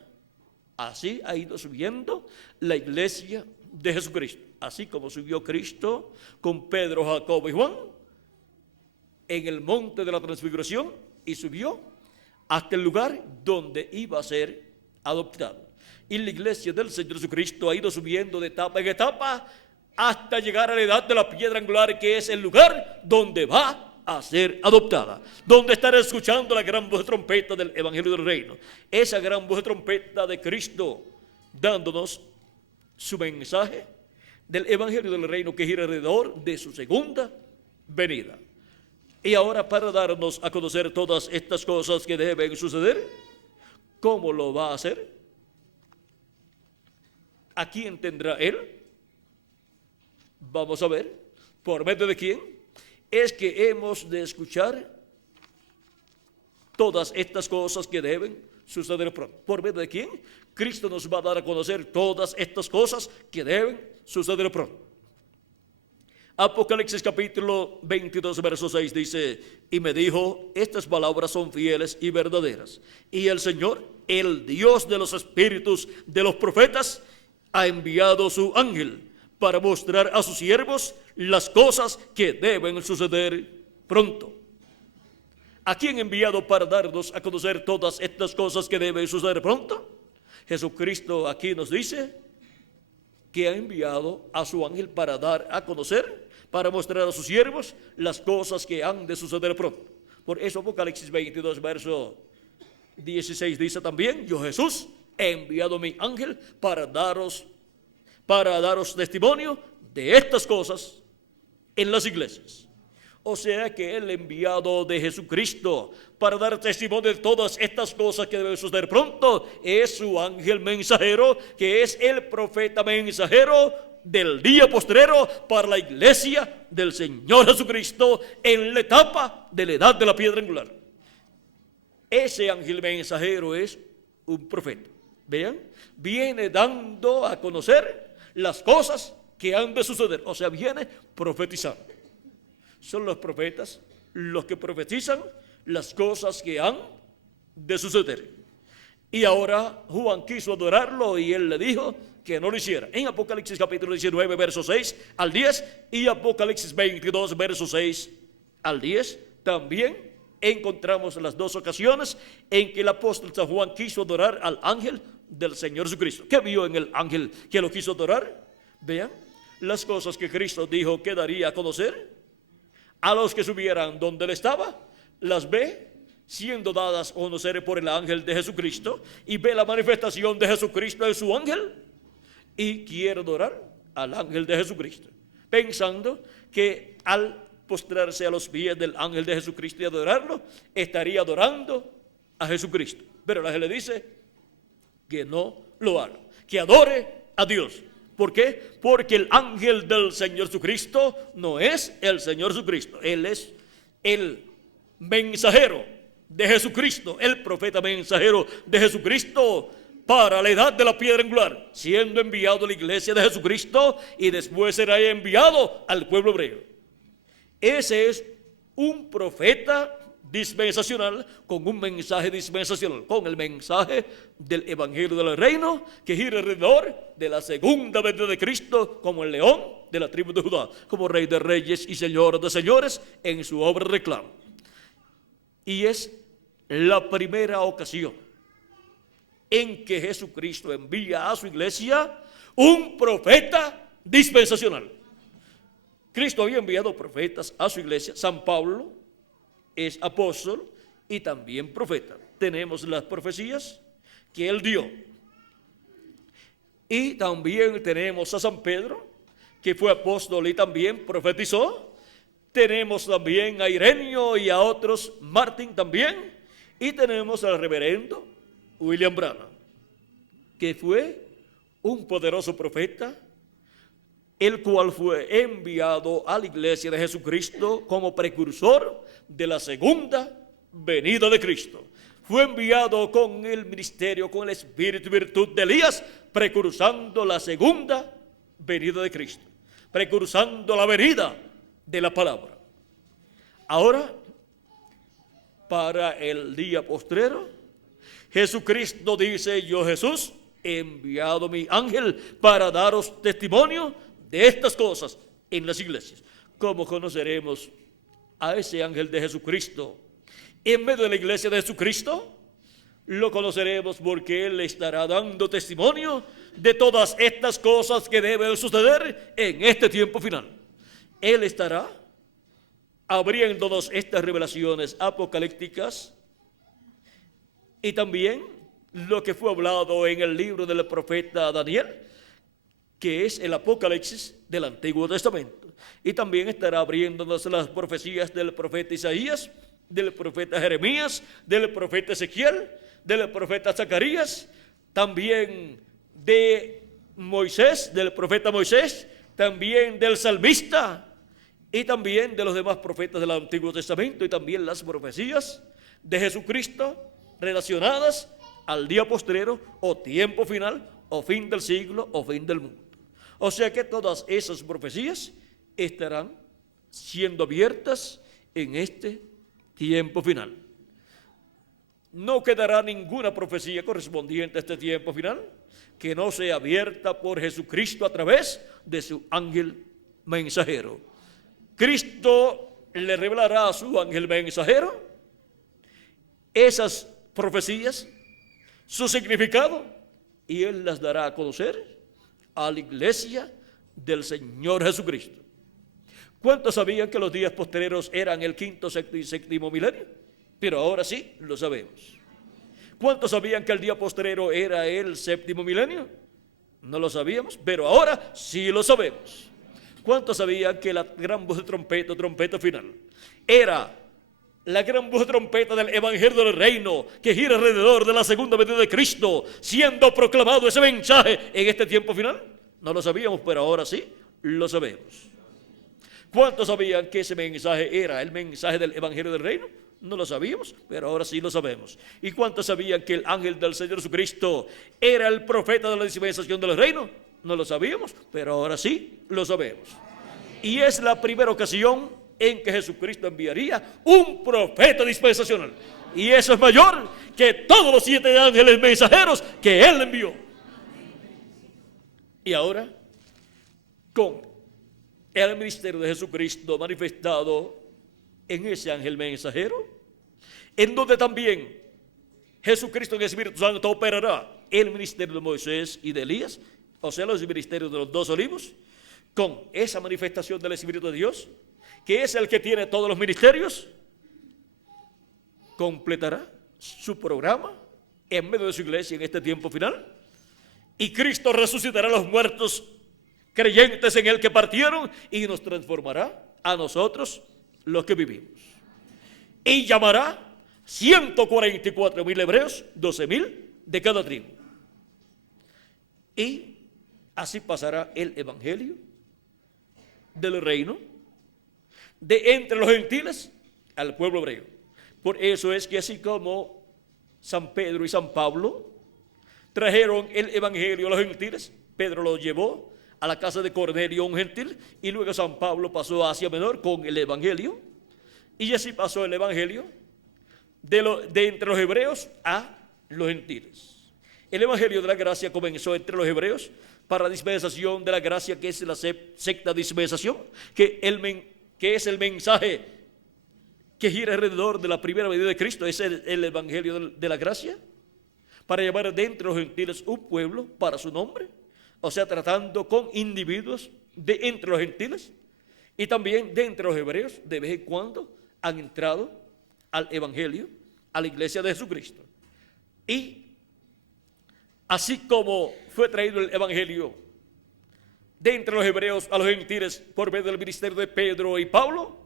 así ha ido subiendo la iglesia de Jesucristo. Así como subió Cristo con Pedro, Jacobo y Juan en el monte de la transfiguración, y subió hasta el lugar donde iba a ser adoptado. Y la iglesia del Señor Jesucristo ha ido subiendo de etapa en etapa hasta llegar a la edad de la piedra angular, que es el lugar donde va a ser adoptada, donde estará escuchando la gran voz de trompeta del Evangelio del Reino, esa gran voz de trompeta de Cristo, dándonos su mensaje del Evangelio del Reino que gira alrededor de su segunda venida. Y ahora, para darnos a conocer todas estas cosas que deben suceder, ¿cómo lo va a hacer? ¿A quién tendrá Él? Vamos a ver, ¿por medio de quién? Es que hemos de escuchar todas estas cosas que deben suceder pronto. ¿Por medio de quién? Cristo nos va a dar a conocer todas estas cosas que deben suceder pronto. Apocalipsis capítulo 22, verso 6 dice: y me dijo, estas palabras son fieles y verdaderas. Y el Señor, el Dios de los espíritus de los profetas, ha enviado su ángel para mostrar a sus siervos las cosas que deben suceder pronto. ¿A quién ha enviado para darnos a conocer todas estas cosas que deben suceder pronto? Jesucristo aquí nos dice que ha enviado a su ángel para dar a conocer, para mostrar a sus siervos las cosas que han de suceder pronto. Por eso Apocalipsis 22, verso 16 dice también: yo, Jesús, he enviado mi ángel para daros testimonio de estas cosas en las iglesias. O sea que el enviado de Jesucristo para dar testimonio de todas estas cosas que deben suceder pronto es su ángel mensajero, que es el profeta mensajero del día postrero para la iglesia del Señor Jesucristo en la etapa de la edad de la piedra angular. Ese ángel mensajero es un profeta. Vean, viene dando a conocer las cosas que han de suceder, o sea, viene profetizando. Son los profetas los que profetizan las cosas que han de suceder. Y ahora Juan quiso adorarlo y él le dijo que no lo hiciera. En Apocalipsis capítulo 19, verso 6 al 10 y Apocalipsis 22, verso 6 al 10, también encontramos las dos ocasiones en que el apóstol San Juan quiso adorar al ángel del Señor Jesucristo. ¿Qué vio en el ángel que lo quiso adorar? Vean, las cosas que Cristo dijo que daría a conocer a los que subieran donde él estaba, las ve siendo dadas a conocer por el ángel de Jesucristo, y ve la manifestación de Jesucristo en su ángel y quiere adorar al ángel de Jesucristo, pensando que al postrarse a los pies del ángel de Jesucristo y adorarlo, estaría adorando a Jesucristo. Pero el ángel le dice que no lo haga, que adore a Dios. ¿Por qué? Porque el ángel del Señor Jesucristo no es el Señor Jesucristo. Él es el mensajero de Jesucristo, el profeta mensajero de Jesucristo para la edad de la piedra angular, siendo enviado a la iglesia de Jesucristo y después será enviado al pueblo hebreo. Ese es un profeta dispensacional con un mensaje dispensacional, con el mensaje del Evangelio del Reino que gira alrededor de la segunda venida de Cristo como el león de la tribu de Judá, como Rey de reyes y Señor de señores en su obra de reclamo. Y es la primera ocasión en que Jesucristo envía a su iglesia un profeta dispensacional. Cristo había enviado profetas a su iglesia. San Pablo es apóstol y también profeta. Tenemos las profecías que él dio. Y también tenemos a San Pedro, que fue apóstol y también profetizó. Tenemos también a Ireneo y a otros, Martín también. Y tenemos al reverendo William Branham, que fue un poderoso profeta, el cual fue enviado a la iglesia de Jesucristo como precursor de la segunda venida de Cristo. Fue enviado con el ministerio, con el espíritu y virtud de Elías, precursando la segunda venida de Cristo, precursando la venida de la palabra. Ahora, para el día postrero, Jesucristo dice: yo, Jesús, he enviado mi ángel para daros testimonio de estas cosas en las iglesias. ¿Cómo conoceremos a ese ángel de Jesucristo en medio de la iglesia de Jesucristo? Lo conoceremos porque él estará dando testimonio de todas estas cosas que deben suceder en este tiempo final. Él estará abriéndonos estas revelaciones apocalípticas y también lo que fue hablado en el libro del profeta Daniel, que es el Apocalipsis del Antiguo Testamento. Y también estará abriéndonos las profecías del profeta Isaías, del profeta Jeremías, del profeta Ezequiel, del profeta Zacarías, también de Moisés, del profeta Moisés, también del salmista y también de los demás profetas del Antiguo Testamento, y también las profecías de Jesucristo relacionadas al día postrero o tiempo final o fin del siglo o fin del mundo. O sea que todas esas profecías estarán siendo abiertas en este tiempo final. No quedará ninguna profecía correspondiente a este tiempo final que no sea abierta por Jesucristo a través de su ángel mensajero. Cristo le revelará a su ángel mensajero esas profecías, su significado, y él las dará a conocer a la iglesia del Señor Jesucristo. ¿Cuántos sabían que los días postreros eran el quinto, sexto y séptimo milenio? Pero ahora sí lo sabemos. ¿Cuántos sabían que el día postrero era el séptimo milenio? No lo sabíamos, pero ahora sí lo sabemos. ¿Cuántos sabían que la gran voz de trompeta, trompeta final, era la gran voz de trompeta del Evangelio del Reino que gira alrededor de la segunda venida de Cristo, siendo proclamado ese mensaje en este tiempo final? No lo sabíamos, pero ahora sí lo sabemos. ¿Cuántos sabían que ese mensaje era el mensaje del Evangelio del Reino? No lo sabíamos, pero ahora sí lo sabemos. ¿Y cuántos sabían que el ángel del Señor Jesucristo era el profeta de la dispensación del reino? No lo sabíamos, pero ahora sí lo sabemos. Y es la primera ocasión en que Jesucristo enviaría un profeta dispensacional. Y eso es mayor que todos los 7 ángeles mensajeros que Él envió. Y ahora, con el ministerio de Jesucristo manifestado en ese ángel mensajero, en donde también Jesucristo en el Espíritu Santo operará el ministerio de Moisés y de Elías, o sea, los ministerios de los 2 olivos, con esa manifestación del Espíritu de Dios, que es el que tiene todos los ministerios, completará su programa en medio de su iglesia en este tiempo final, y Cristo resucitará a los muertos creyentes en Él que partieron y nos transformará a nosotros los que vivimos. Y llamará 144,000 hebreos, 12,000 de cada tribu. Y así pasará el evangelio del reino de entre los gentiles al pueblo hebreo. Por eso es que así como San Pedro y San Pablo trajeron el evangelio a los gentiles, Pedro lo llevó a la casa de Cornelio, un gentil, y luego San Pablo pasó a Asia Menor con el evangelio, y así pasó el evangelio de entre los hebreos a los gentiles. El evangelio de la gracia comenzó entre los hebreos para la dispensación de la gracia, que es la sexta dispensación, que es el mensaje que gira alrededor de la primera venida de Cristo. Es el evangelio de la gracia, para llevar de entre los gentiles un pueblo para su nombre, o sea, tratando con individuos de entre los gentiles y también de entre los hebreos. De vez en cuando han entrado al evangelio, a la iglesia de Jesucristo. Y así como fue traído el evangelio de entre los hebreos a los gentiles por medio del ministerio de Pedro y Pablo,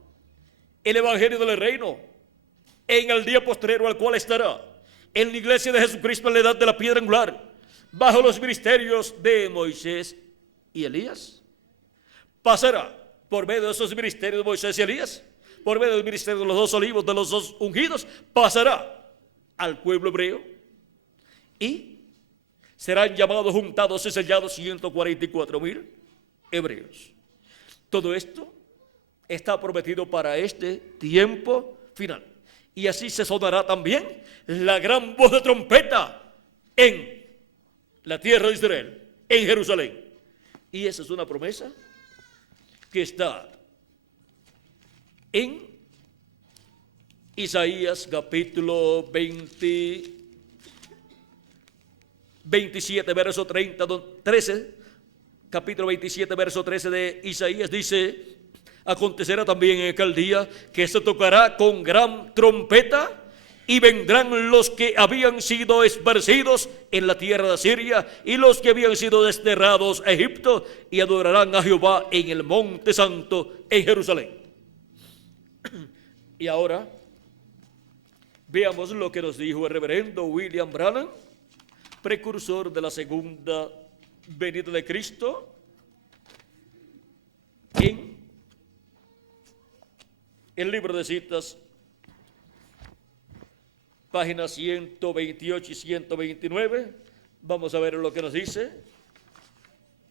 el evangelio del reino en el día postrero al cual estará en la iglesia de Jesucristo en la edad de la piedra angular, bajo los ministerios de Moisés y Elías, pasará por medio de esos ministerios de Moisés y Elías, por medio del ministerio de los 2 olivos, de los 2 ungidos, pasará al pueblo hebreo y serán llamados, juntados y sellados 144,000 hebreos. Todo esto está prometido para este tiempo final. Y así se sonará también la gran voz de trompeta en la tierra de Israel, en Jerusalén. Y esa es una promesa que está en Isaías capítulo 27, verso 13, capítulo 27, verso 13 de Isaías, dice: Acontecerá también en aquel día que se tocará con gran trompeta, y vendrán los que habían sido esparcidos en la tierra de Siria y los que habían sido desterrados a Egipto, y adorarán a Jehová en el monte santo en Jerusalén. Y ahora veamos lo que nos dijo el reverendo William Branham, precursor de la segunda venida de Cristo, en el libro de citas, páginas 128 y 129. Vamos a ver lo que nos dice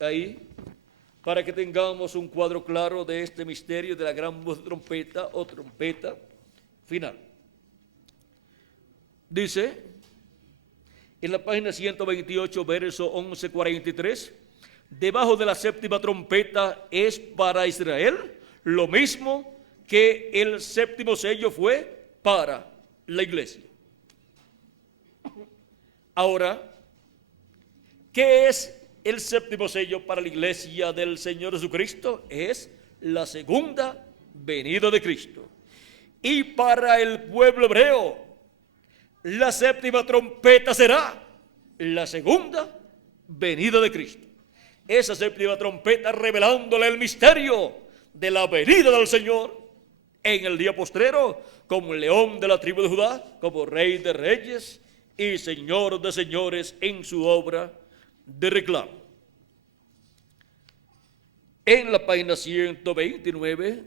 ahí, para que tengamos un cuadro claro de este misterio de la gran voz de trompeta o trompeta final. Dice en la página 128, verso 11:43, debajo de la séptima trompeta es para Israel lo mismo que el séptimo sello fue para la iglesia. Ahora, ¿qué es el séptimo sello para la iglesia del Señor Jesucristo? Es la segunda venida de Cristo. Y para el pueblo hebreo, la séptima trompeta será la segunda venida de Cristo. Esa séptima trompeta revelándole el misterio de la venida del Señor en el día postrero, como el león de la tribu de Judá, como rey de reyes y señor de señores en su obra de reclamo. En la página 129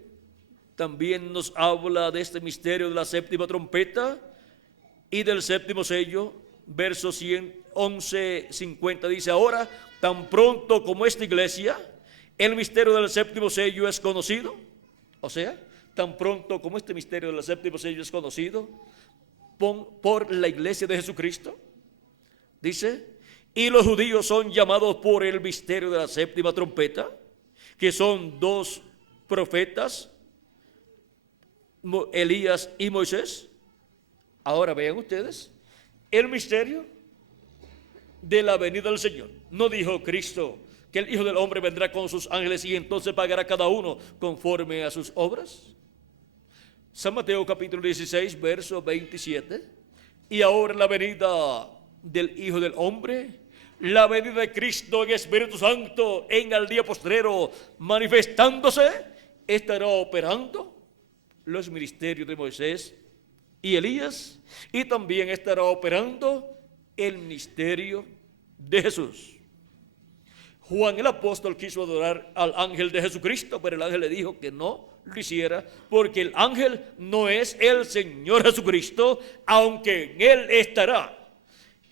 también nos habla de este misterio de la séptima trompeta y del séptimo sello. Verso 11:50 dice: ahora, tan pronto como esta iglesia, el misterio del séptimo sello es conocido, o sea, tan pronto como este misterio del séptimo sello es conocido por la iglesia de Jesucristo, dice, y los judíos son llamados por el misterio de la séptima trompeta, que son dos profetas, Elías y Moisés. Ahora vean ustedes el misterio de la venida del Señor. No dijo Cristo que el Hijo del Hombre vendrá con sus ángeles y entonces pagará cada uno conforme a sus obras. San Mateo capítulo 16, verso 27. Y ahora la venida del Hijo del Hombre, la venida de Cristo en Espíritu Santo en el día postrero, manifestándose, estará operando los ministerios de Moisés y Elías, y también estará operando el ministerio de Jesús. Juan el apóstol quiso adorar al ángel de Jesucristo, pero el ángel le dijo que no lo hiciera, porque el ángel no es el Señor Jesucristo, aunque en él estará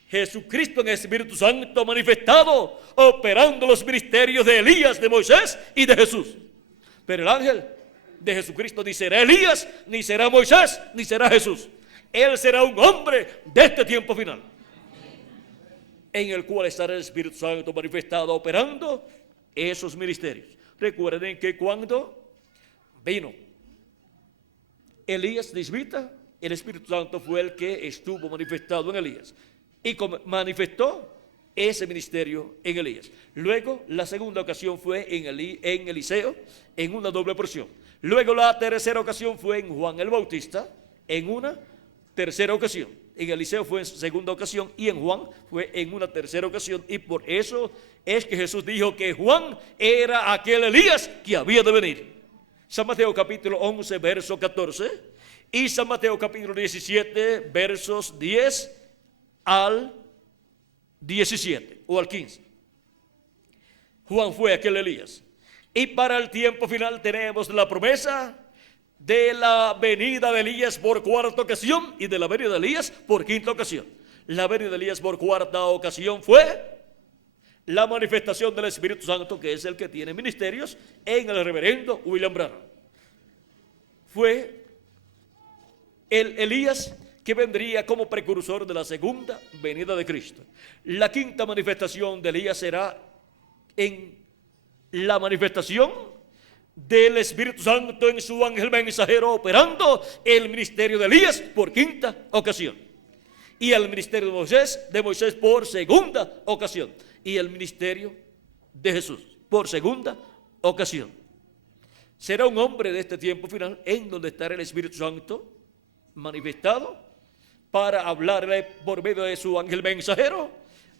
Jesucristo en el Espíritu Santo manifestado, operando los ministerios de Elías, de Moisés y de Jesús. Pero el ángel de Jesucristo ni será Elías, ni será Moisés, ni será Jesús. Él será un hombre de este tiempo final, en el cual estará el Espíritu Santo manifestado, operando esos ministerios. Recuerden que cuando vino Elías nisbita, el Espíritu Santo fue el que estuvo manifestado en Elías y manifestó ese ministerio en Elías. Luego la segunda ocasión fue en Eliseo, en una doble porción. Luego la tercera ocasión fue en Juan el Bautista, en una tercera ocasión. En Eliseo fue en segunda ocasión y en Juan fue en una tercera ocasión, y por eso es que Jesús dijo que Juan era aquel Elías que había de venir. San Mateo capítulo 11, verso 14, y San Mateo capítulo 17, versos 10 al 17 o al 15. Juan fue aquel Elías. Y para el tiempo final tenemos la promesa de la venida de Elías por cuarta ocasión y de la venida de Elías por quinta ocasión. La venida de Elías por cuarta ocasión fue la manifestación del Espíritu Santo, que es el que tiene ministerios, en el reverendo William Branham. Fue el Elías que vendría como precursor de la segunda venida de Cristo. La quinta manifestación de Elías será en la manifestación del Espíritu Santo en su ángel mensajero, operando el ministerio de Elías por quinta ocasión, y el ministerio de Moisés por segunda ocasión, y el ministerio de Jesús por segunda ocasión. será un hombre de este tiempo final en donde estará el Espíritu Santo manifestado para hablarle por medio de su ángel mensajero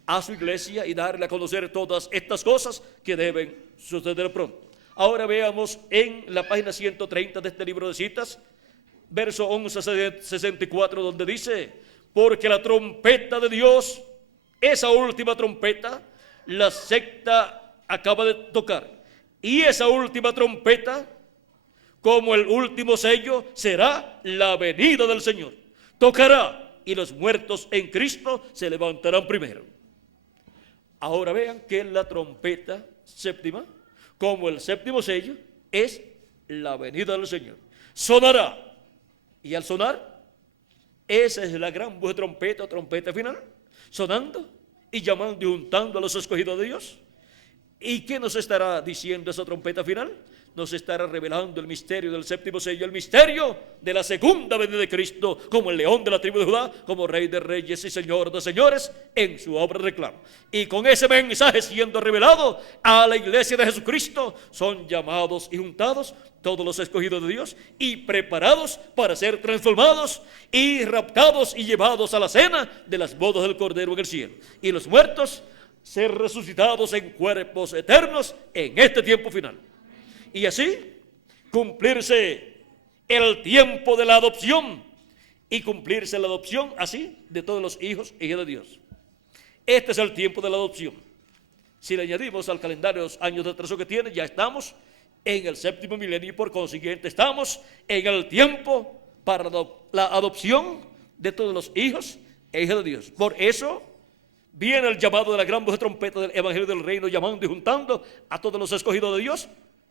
a su iglesia y darle a conocer todas estas cosas que deben suceder pronto. Ahora veamos en la página 130 de este libro de citas, verso 11 a 64, donde dice: porque la trompeta de Dios, esa última trompeta, la secta acaba de tocar. Y esa última trompeta, como el último sello, será la venida del Señor. Tocará y los muertos en Cristo se levantarán primero. Ahora vean que la trompeta séptima, como el séptimo sello, es la venida del Señor. Sonará. Y al sonar, esa es la gran voz de trompeta, trompeta final, sonando y llamando y juntando a los escogidos de Dios. ¿Y qué nos estará diciendo esa trompeta final? Nos estará revelando el misterio del séptimo sello, el misterio de la segunda venida de Cristo, como el león de la tribu de Judá, como rey de reyes y señor de señores, en su obra de reclamo. Y con ese mensaje siendo revelado a la iglesia de Jesucristo, son llamados y juntados todos los escogidos de Dios y preparados para ser transformados y raptados y llevados a la cena de las bodas del Cordero en el cielo. Y los muertos ser resucitados en cuerpos eternos en este tiempo final. Y así cumplirse el tiempo de la adopción y cumplirse la adopción así de todos los hijos e hijas de Dios. Este es el tiempo de la adopción. Si le añadimos al calendario los años de atraso que tiene, ya estamos en el séptimo milenio y por consiguiente estamos en el tiempo para la adopción de todos los hijos e hijas de Dios. Por eso viene el llamado de la gran voz de trompeta del Evangelio del Reino, llamando y juntando a todos los escogidos de Dios.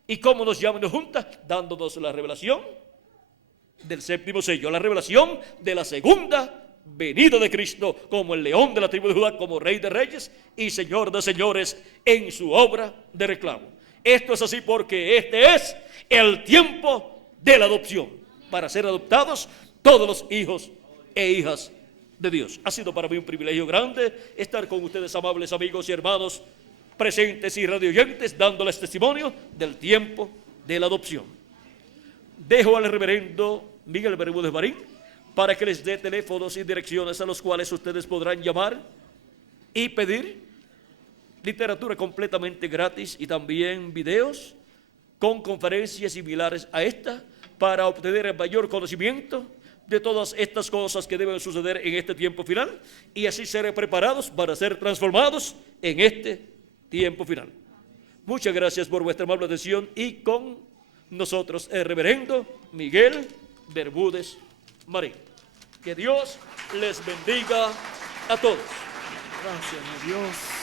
¿Y cómo nos llaman y nos junta? Dándonos la revelación del séptimo sello, la revelación de la segunda venida de Cristo, como el león de la tribu de Judá, como rey de reyes y señor de señores, en su obra de reclamo. Esto es así porque este es el tiempo de la adopción, para ser adoptados todos los hijos e hijas de Dios. Ha sido para mí un privilegio grande estar con ustedes, amables amigos y hermanos presentes y radioyentes, dándoles testimonio del tiempo de la adopción. Dejo al reverendo Miguel Bermúdez Marín para que les dé teléfonos y direcciones a los cuales ustedes podrán llamar y pedir literatura completamente gratis y también videos con conferencias similares a esta para obtener el mayor conocimiento de todas estas cosas que deben suceder en este tiempo final y así ser preparados para ser transformados en este tiempo final. Muchas gracias por vuestra amable atención y con nosotros el reverendo Miguel Bermúdez Marín. Que Dios les bendiga a todos. Gracias, mi Dios.